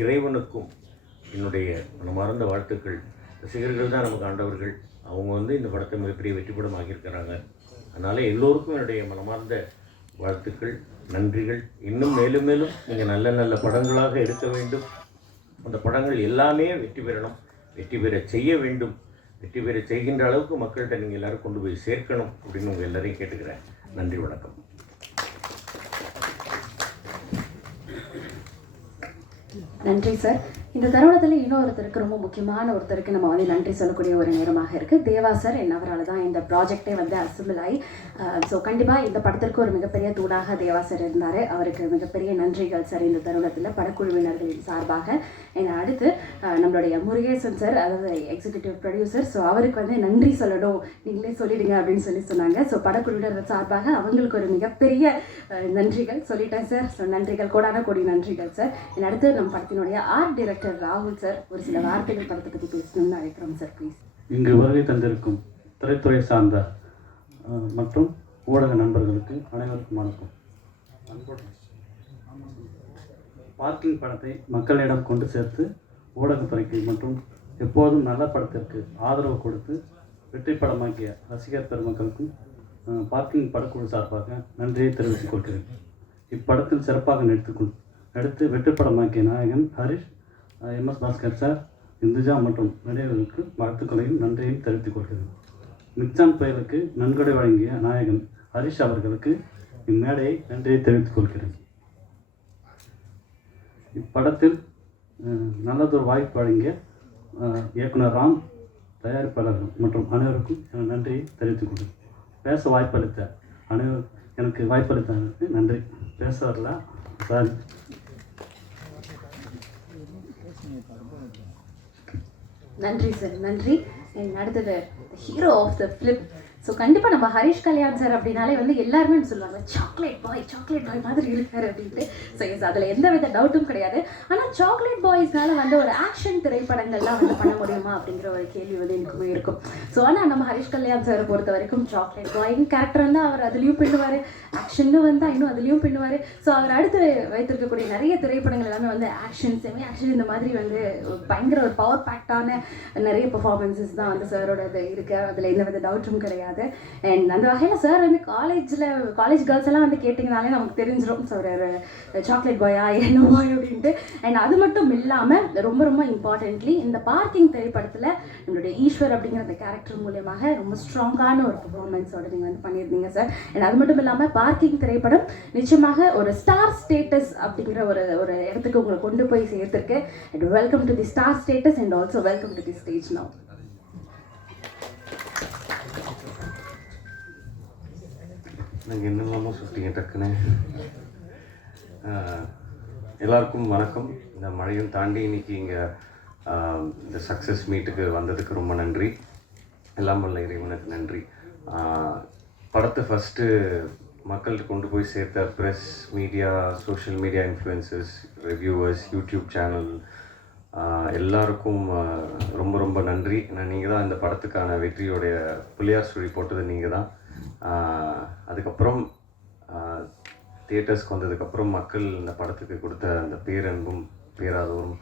இறைவனுக்கும் என்னுடைய மனமார்ந்த வாழ்த்துக்கள். ரசிகர்கள் தான் நமக்கு ஆண்டவர்கள். அவங்க வந்து இந்த படத்தை மிகப்பெரிய வெற்றி படம் ஆகியிருக்கிறாங்க. அதனால் எல்லோருக்கும் என்னுடைய மனமார்ந்த வாழ்த்துக்கள், நன்றிகள். இன்னும் மேலும் மேலும் நீங்கள் நல்ல நல்ல படங்களாக எடுக்க வேண்டும். அந்த படங்கள் எல்லாமே வெற்றி பெறணும், வெற்றி பெற செய்ய வேண்டும். வெற்றி பெற செய்கின்ற அளவுக்கு மக்கள்கிட்ட நீங்கள் எல்லோரும் கொண்டு போய் சேர்க்கணும் அப்படின்னு உங்கள் எல்லாரையும் கேட்டுக்கிறேன். நன்றி, வணக்கம். நன்றி சார். இந்த தருணத்தில் இன்னொருத்தருக்கு, ரொம்ப முக்கியமான ஒருத்தருக்கு நம்ம வந்து நன்றி சொல்லக்கூடிய ஒரு நேரமாக இருக்குது. தேவா சார் என்னவரால் தான் இந்த ப்ராஜெக்டே வந்து அசம்பிள் ஆகி, ஸோ கண்டிப்பாக இந்த படத்திற்கு ஒரு மிகப்பெரிய தூணாக தேவா சார் இருந்தார். அவருக்கு மிகப்பெரிய நன்றிகள் சார் இந்த தருணத்தில் படக்குழுவினர்களின் சார்பாக. அடுத்து நம்மளுடைய முருகேசன் சார், அதாவது எக்ஸிக்யூட்டிவ் ப்ரொடியூசர், ஸோ அவருக்கு வந்து நன்றி சொல்லணும், நீங்களே சொல்லிடுங்க அப்படின்னு சொன்னாங்க. ஸோ படக்குழுவினர் சார்பாக அவங்களுக்கு ஒரு மிகப்பெரிய நன்றிகள் சொல்லிட்டேன் சார். ஸோ நன்றிகள், கோடான கோடி நன்றிகள் சார். அடுத்து நம்ம படத்தினுடைய ஆர்ட் டைரக்டர் ராகுல் சார் ஒரு சில வார்த்தைகள் படத்தை பற்றி பேசணும்னு அழைக்கிறோம் சார், ப்ளீஸ். இங்கு வருகை தந்திருக்கும் திரைத்துறை சார்ந்த மற்றும் ஊடக நண்பர்களுக்கு அனைவருக்கும் வணக்கம். பார்க்கிங் படத்தை மக்களிடம் கொண்டு சேர்த்து ஊடகத்துறைக்கு மற்றும் எப்போதும் நல்ல படத்திற்கு ஆதரவு கொடுத்து வெற்றி படமாக்கிய ரசிகர் பெருமக்களுக்கும் பார்க்கிங் படக்குழு சார்பாக நன்றியை தெரிவித்துக் கொள்கிறேன். இப்படத்தில் சிறப்பாக நடித்து வெற்றி படமாக்கிய நாயகன் ஹரிஷ், MS பாஸ்கர் சார், இந்துஜா மற்றும் நடிகர்களுக்கு வாழ்த்துக்களையும் நன்றியையும் தெரிவித்துக் கொள்கிறேன். மிக்சான் புயலுக்கு நன்கொடை வழங்கிய நாயகன் ஹரிஷ் அவர்களுக்கு இம்மேடையை நன்றியை தெரிவித்துக் கொள்கிறேன். இப்படத்தில் நல்லதொரு வாய்ப்பு வழங்கிய இயக்குனர் ராம், தயாரிப்பாளர்கள் மற்றும் அனைவருக்கும் என நன்றியை தெரிவித்துக் கொள்கிறேன். பேச வாய்ப்பளித்த எனக்கு வாய்ப்பளித்தவர்களுக்கு நன்றி. பேச வரல, சாரி. நன்றி சார், நன்றி. அடுத்தது hero of the film. So கண்டிப்பாக நம்ம ஹரிஷ் கல்யாண் சார் அப்படின்னாலே வந்து எல்லாருமே சொல்லுவாங்க சாக்லேட் பாய் மாதிரி இருக்காரு அப்படின்ட்டு. ஸோ எஸ், அதில் எந்த வித டவுட்டும் கிடையாது. ஆனால் சாக்லேட் பாய்ஸ்னால வந்து ஒரு ஆக்ஷன் திரைப்படங்கள்லாம் வந்து பண்ண முடியுமா அப்படிங்கிற ஒரு கேள்வி வந்து எனக்குமே இருக்கும். ஸோ ஆனால் நம்ம ஹரிஷ் கல்யாண் சாரை பொறுத்த வரைக்கும் சாக்லேட் பாயின் கேரக்டர் வந்து அவர் அதுலேயும் பின்னுவார், ஆக்ஷன்னு வந்தால் இன்னும் அதுலேயும் பின்னுவார். ஸோ அவர் அடுத்து வைத்திருக்கக்கூடிய நிறைய திரைப்படங்கள் எல்லாமே வந்து ஆக்ஷன், செமி ஆக்ஷன், இந்த மாதிரி வந்து பயங்கர ஒரு பவர் பேக்டான நிறைய பெர்ஃபார்மன்ஸஸ் தான் வந்து சாரோட இது இருக்குது. அதில் எந்த வித டவுட்டும் கிடையாது. அண்ட் அந்த வகையில் சார் வந்து காலேஜ் கேர்ள்ஸ் எல்லாம் வந்து கேட்டிங்கனாலே நமக்கு தெரிஞ்சிடும் சார் ஒரு சாக்லேட் பாயா என்ன பாய் அப்படின்ட்டு. அண்ட் அது மட்டும் இல்லாமல் ரொம்ப ரொம்ப இம்பார்ட்டன்ட்லி இந்த பார்க்கிங் திரைப்படத்தில் நம்மளுடைய ஈஸ்வர் அப்படிங்கிற அந்த கேரக்டர் மூலியமாக ரொம்ப ஸ்ட்ராங்கான ஒரு பெர்ஃபார்மன்ஸோட நீங்கள் வந்து பண்ணியிருந்தீங்க சார். அண்ட் அது மட்டும் இல்லாமல் பார்க்கிங் திரைப்படம் நிச்சயமாக ஒரு ஸ்டார் ஸ்டேட்டஸ் அப்படிங்கிற ஒரு இடத்துக்கு உங்களை கொண்டு போய் சேர்த்துருக்கு. And welcome to the star status and also welcome to the stage now. நாங்கள் என்னெல்லாமோ சுட்டிங்க டக்குன்னு. எல்லாருக்கும் வணக்கம். இந்த மழையும் தாண்டி இன்றைக்கி இங்கே இந்த சக்ஸஸ் மீட்டுக்கு வந்ததுக்கு ரொம்ப நன்றி. எல்லாம் வல்ல இறைவனுக்கு நன்றி. படத்தை ஃபஸ்ட்டு மக்கள்கிட்ட கொண்டு போய் சேர்த்த press, media, social media influencers, reviewers, YouTube channel எல்லாருக்கும் ரொம்ப ரொம்ப நன்றி. நீங்கள் தான் இந்த படத்துக்கான வெற்றியோடைய பிள்ளையார் சுழி போட்டது நீங்கள் தான். அதுக்கப்புறம் தியேட்டர்ஸ்க்கு வந்ததுக்கப்புறம் மக்கள் இந்த படத்துக்கு கொடுத்த அந்த பேரன்பும் பேராதவரும்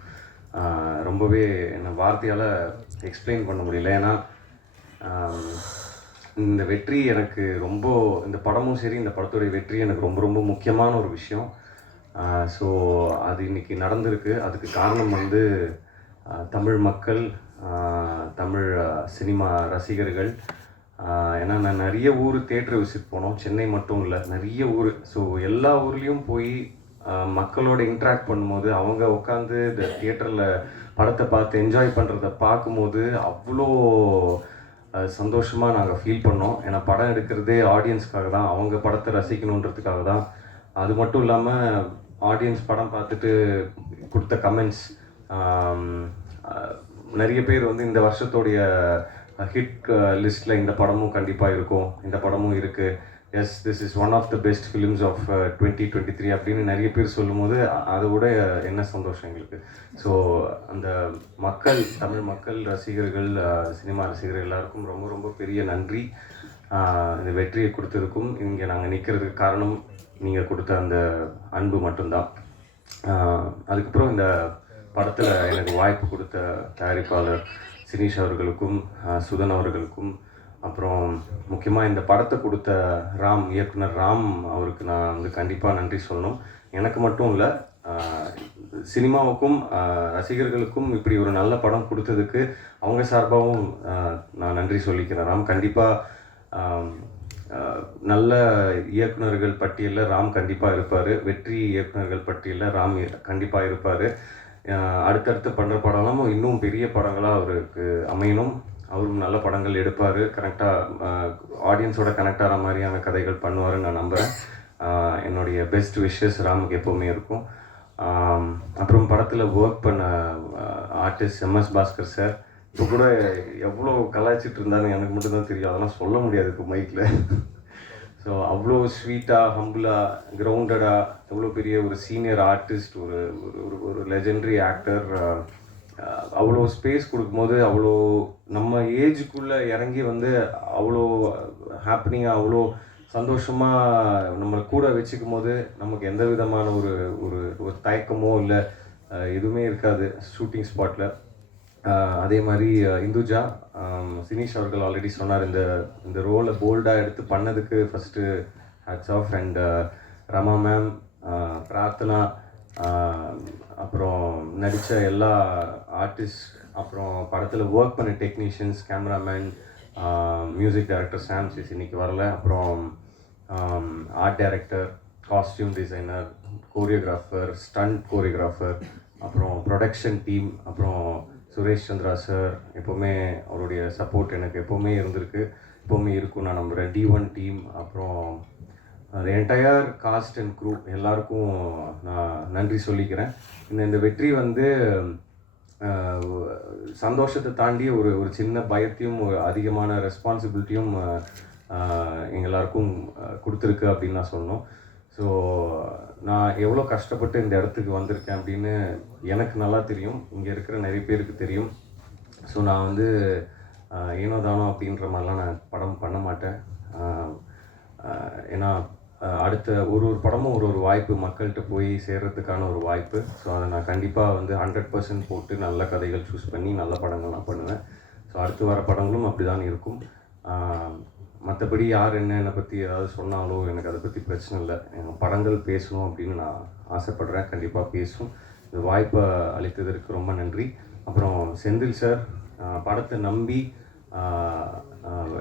ரொம்பவே என்ன வார்த்தையால் எக்ஸ்பிளைன் பண்ண முடியல. ஏன்னா இந்த வெற்றி எனக்கு ரொம்ப, இந்த படமும் சரி இந்த படத்துடைய வெற்றி எனக்கு ரொம்ப ரொம்ப முக்கியமான ஒரு விஷயம். ஸோ அது இன்னைக்கு நடந்திருக்கு. அதுக்கு காரணம் வந்து தமிழ் மக்கள், தமிழ் சினிமா ரசிகர்கள். ஏன்னா நான் நிறைய ஊர் தேட்டர் விசிட் போனோம், சென்னை மட்டும் இல்லை, நிறைய ஊர். ஸோ எல்லா ஊர்லேயும் போய் மக்களோட இன்ட்ராக்ட் பண்ணும்போது, அவங்க உட்காந்து இந்த தியேட்டரில் படத்தை பார்த்து என்ஜாய் பண்ணுறத பார்க்கும்போது அவ்வளோ சந்தோஷமாக நாங்கள் ஃபீல் பண்ணோம். ஏன்னா படம் எடுக்கிறதே ஆடியன்ஸ்க்காக தான், அவங்க படத்தை ரசிக்கணுன்றதுக்காக தான். அது மட்டும் இல்லாமல் ஆடியன்ஸ் படம் பார்த்துட்டு கொடுத்த கமெண்ட்ஸ், நிறைய பேர் வந்து இந்த வருஷத்தோடைய ஹிட் லிஸ்ட்டில் இந்த படமும் கண்டிப்பாக இருக்கும், இந்த படமும் இருக்குது, yes this is one of the best films of 2023 அப்படின்னு நிறைய பேர் சொல்லும்போது அதை விட என்ன சந்தோஷம் எங்களுக்கு. ஸோ அந்த மக்கள், தமிழ் மக்கள் ரசிகர்கள், சினிமா ரசிகர்கள் எல்லாருக்கும் ரொம்ப ரொம்ப பெரிய நன்றி. இந்த வெற்றியை கொடுத்ததுக்கும், இங்கே நாங்கள் நிற்கிறதுக்கு காரணம் நீங்கள் கொடுத்த அந்த அன்பு மட்டும்தான். அதுக்கப்புறம் இந்த படத்தில் எனக்கு வாய்ப்பு கொடுத்த தயாரிப்பாளர் சினீஷ் அவர்களுக்கும், சுதன் அவர்களுக்கும், அப்புறம் முக்கியமாக இந்த படத்தை கொடுத்த ராம், இயக்குனர் ராம் அவருக்கு நான் வந்து கண்டிப்பாக நன்றி சொல்லணும். எனக்கு மட்டும் இல்லை, சினிமாவுக்கும் ரசிகர்களுக்கும் இப்படி ஒரு நல்ல படம் கொடுத்ததுக்கு அவங்க சார்பாகவும் நான் நன்றி சொல்லிக்கிறேன். ராம் கண்டிப்பாக நல்ல இயக்குனர்கள் பட்டியலில் ராம் கண்டிப்பாக இருப்பார், வெற்றி இயக்குனர்கள் பட்டியலில் ராம் கண்டிப்பாக இருப்பார். அடுத்தடுத்து பண்ணுற படம்லாம் இன்னும் பெரிய படங்களாக அவருக்கு அமையணும், அவரும் நல்ல படங்கள் எடுப்பார், கனெக்டாக ஆடியன்ஸோட கனெக்ட் ஆகிற மாதிரியான கதைகள் பண்ணுவாருன்னு நான் நம்புகிறேன். என்னுடைய பெஸ்ட் விஷஸ் ராமுக்கு எப்போவுமே இருக்கும். அப்புறம் படத்தில் ஒர்க் பண்ண ஆர்டிஸ்ட் MS பாஸ்கர் சார், இப்போ கூட எவ்வளோ கலாய்ச்சிட்டு இருந்தாலும் எனக்கு மட்டும்தான் தெரியும், அதெல்லாம் சொல்ல முடியாது இப்போ மைக்கில். ஸோ அவ்வளோ ஸ்வீட்டாக, ஹம்பிளாக, கிரவுண்டடாக, எவ்வளோ பெரிய ஒரு சீனியர் ஆர்டிஸ்ட், ஒரு ஒரு லெஜெண்டரி ஆக்டர், அவ்வளோ ஸ்பேஸ் கொடுக்கும்போது, அவ்வளோ நம்ம ஏஜுக்குள்ளே இறங்கி வந்து அவ்வளோ ஹாப்பனிங்காக, அவ்வளோ சந்தோஷமாக நம்மளை கூட வச்சுக்கும் போது நமக்கு எந்த விதமான ஒரு ஒரு தயக்கமோ இல்லை எதுவுமே இருக்காது ஷூட்டிங் ஸ்பாட்டில். அதே மாதிரி இந்துஜா, சினீஷ் அவர்கள் ஆல்ரெடி சொன்னார், இந்த ரோலை போல்டாக எடுத்து பண்ணதுக்கு first hats off. And Rama ma'am, Prarthana, அப்புறம் நடித்த எல்லா ஆர்டிஸ்ட், அப்புறம் படத்தில் ஒர்க் பண்ண technicians, cameraman, music director Sam CS இன்னைக்கு வரல, அப்புறம் art director, costume designer, choreographer, stunt choreographer, அப்புறம் ப்ரொடக்ஷன் டீம், அப்புறம் சுரேஷ் சந்திரா சார், எப்போவுமே அவருடைய சப்போர்ட் எனக்கு எப்போவுமே இருந்திருக்கு, எப்போவுமே இருக்கும் நான் நம்புகிறேன். D1 டீம், அப்புறம் என்டையர் காஸ்ட் அண்ட் க்ரூ எல்லாருக்கும் நான் நன்றி சொல்லிக்கிறேன். இந்த வெற்றி வந்து சந்தோஷத்தை தாண்டி ஒரு சின்ன பயத்தையும், ஒரு அதிகமான ரெஸ்பான்சிபிலிட்டியும் எங்களாருக்கும் கொடுத்துருக்கு அப்படின்னு நான் சொன்னோம். ஸோ நான் எவ்வளோ கஷ்டப்பட்டு இந்த இடத்துக்கு வந்திருக்கேன் அப்படின்னு எனக்கு நல்லா தெரியும், இங்கே இருக்கிற நிறைய பேருக்கு தெரியும். ஸோ நான் வந்து ஏனோ தானோ அப்படின்ற மாதிரிலாம் நான் படம் பண்ண மாட்டேன். ஏன்னா அடுத்த ஒரு படமும் ஒரு வாய்ப்பு, மக்கள்கிட்ட போய் சேர்கிறதுக்கான ஒரு வாய்ப்பு. ஸோ அதை நான் கண்டிப்பாக வந்து 100% போட்டு நல்ல கதைகள் சூஸ் பண்ணி நல்ல படங்கள் நான் பண்ணுவேன். ஸோ அடுத்து வர படங்களும் அப்படி தான் இருக்கும். மற்றபடி யார் என்னை பற்றி ஏதாவது சொன்னாலோ எனக்கு அதை பற்றி பிரச்சனை இல்லை. எங்கள் படங்கள் பேசணும் அப்படின்னு நான் ஆசைப்படுறேன், கண்டிப்பாக பேசும். இந்த வாய்ப்பை அளித்ததற்கு ரொம்ப நன்றி. அப்புறம் செந்தில் சார், படத்தை நம்பி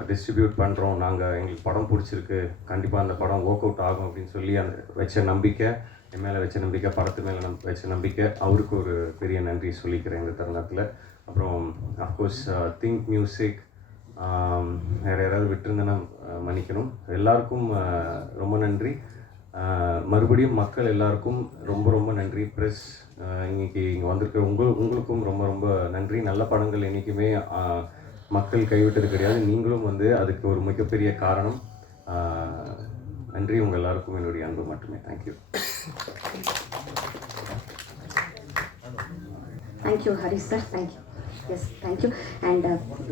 டிஸ்ட்ரிபியூட் பண்ணுறோம் நாங்கள், எங்களுக்கு படம் பிடிச்சிருக்கு, கண்டிப்பாக அந்த படம் ஒர்க் அவுட் ஆகும் அப்படின்னு சொல்லி அந்த வச்ச நம்பிக்கை, என் மேலே வச்ச நம்பிக்கை, படத்து மேலே வச்ச நம்பிக்கை, அவருக்கு ஒரு பெரிய நன்றி சொல்லிக்கிறேன் இந்த தருணத்தில். அப்புறம் அஃப்கோர்ஸ் திங்க் மியூசிக், வேறு யாராவது விட்டுருந்தேன்னா மன்னிக்கணும். எல்லாருக்கும் ரொம்ப நன்றி. மறுபடியும் மக்கள் எல்லாருக்கும் ரொம்ப ரொம்ப நன்றி. ப்ரெஸ், இன்றைக்கி இங்கே வந்திருக்க உங்களுக்கும் ரொம்ப ரொம்ப நன்றி. நல்ல படங்கள் என்றைக்குமே மக்கள் கைவிட்டது கிடையாது, நீங்களும் வந்து அதுக்கு ஒரு மிகப்பெரிய காரணம். நன்றி, உங்கள் எல்லாருக்கும் என்னுடைய அன்பு மட்டுமே. Thank you. Thank you Harish sir, thank you. Yes, thank you. And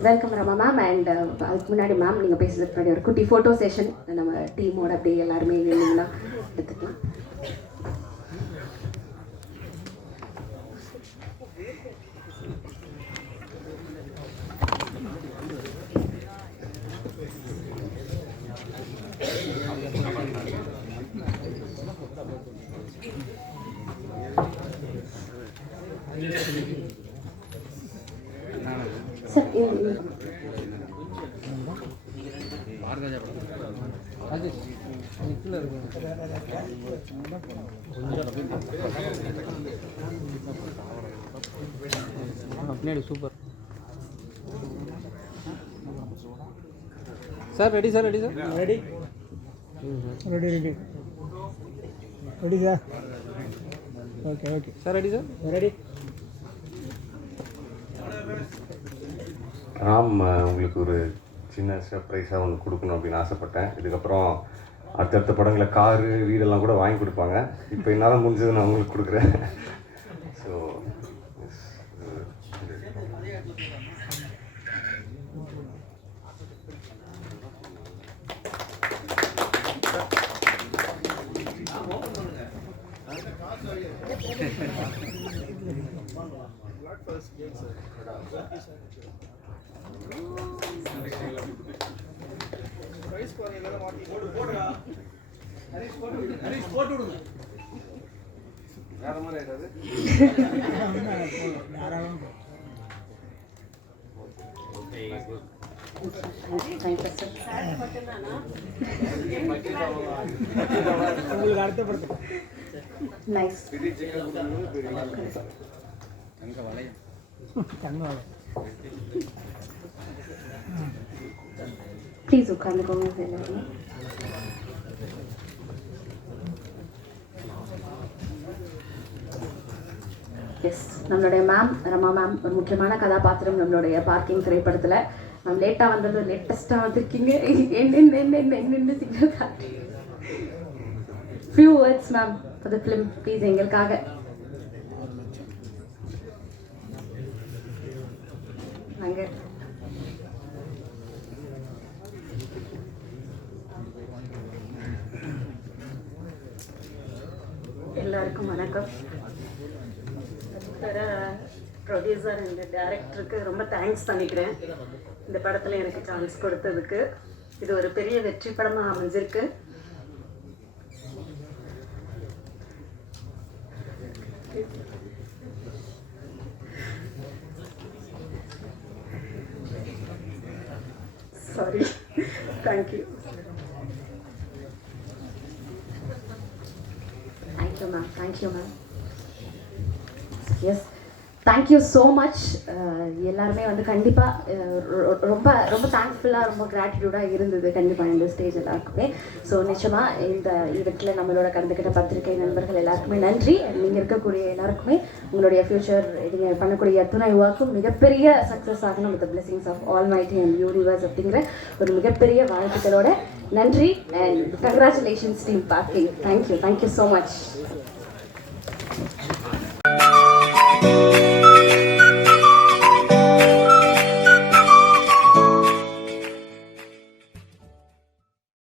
welcome Rama ma'am. And அதுக்கு முன்னாடி மேம் நீங்கள் பேசுறதுக்கு முன்னாடி ஒரு குட்டி ஃபோட்டோ செஷன் நம்ம டீமோட அப்படியே எல்லாருமே வேணுங்களா எடுத்துக்கலாம். சார் பின்னாடி super sir. Ready sir, ready sir, ready ready ready ready sir. Okay okay sir, ready sir, ready. Ram, உங்களுக்கு ஒரு சின்ன சர்ப்ரைஸாக ஒன்று கொடுக்கணும் அப்படின்னு ஆசைப்பட்டேன். இதுக்கப்புறம் அடுத்தடுத்த படங்களில் காரு வீடெல்லாம் கூட வாங்கி கொடுப்பாங்க. இப்போ என்னால் முடிஞ்சது நான் உங்களுக்கு கொடுக்குறேன். ஸோ உங்களுக்கு அடுத்த படத்தை நைஸ். ப்ளீஸ் உட்காந்துக்கோங்க சார் எல்லாரும். எஸ், நம்மளுடைய மேம் ரமா மேம் ஒரு முக்கியமான கதாபாத்திரம் நம்மளுடைய பார்க்கிங் திரைப்படத்தில். மேம் லேட்டாக வந்தது, லேட்டஸ்ட்டாக வந்திருக்கீங்க. என்ன சிக்னல் காட்டு. Few words ma'am for the film please எங்களுக்காக. நாங்கள் எல்லாருக்கும் வணக்கம். ப்ரொடியூசர் அண்ட் டைரக்டருக்கு ரொம்ப தேங்க்ஸ் பண்ணிக்கிறேன் இந்த படத்தில் எனக்கு சான்ஸ் கொடுத்ததுக்கு. இது ஒரு பெரிய வெற்றி படமாக அமைஞ்சிருக்கு. Sorry. Thank you. Thank you ma'am, thank you ma'am. Yes, thank you so much. எல்லாருமே வந்து கண்டிப்பாக ரொம்ப ரொம்ப தேங்க்ஃபுல்லாக, ரொம்ப கிராட்டிடியூடாக இருந்தது கண்டிப்பாக இந்த ஸ்டேஜ் எல்லாருக்குமே. ஸோ நிச்சயமாக இந்த ஈவெண்ட்டில் நம்மளோட கலந்துக்கிட்ட பத்திரிகை நண்பர்கள் எல்லாருக்குமே நன்றி. நீங்கள் இருக்கக்கூடிய எல்லாருக்குமே உங்களுடைய ஃப்யூச்சர் நீங்கள் பண்ணக்கூடிய அத்துணை ஒர்க்கும் மிகப்பெரிய சக்ஸஸ் ஆகணும் with blessings of almighty and universe அப்படிங்கிற ஒரு மிகப்பெரிய வாழ்த்துக்களோட நன்றி. அண்ட் congratulations team Parking. Thank you so much.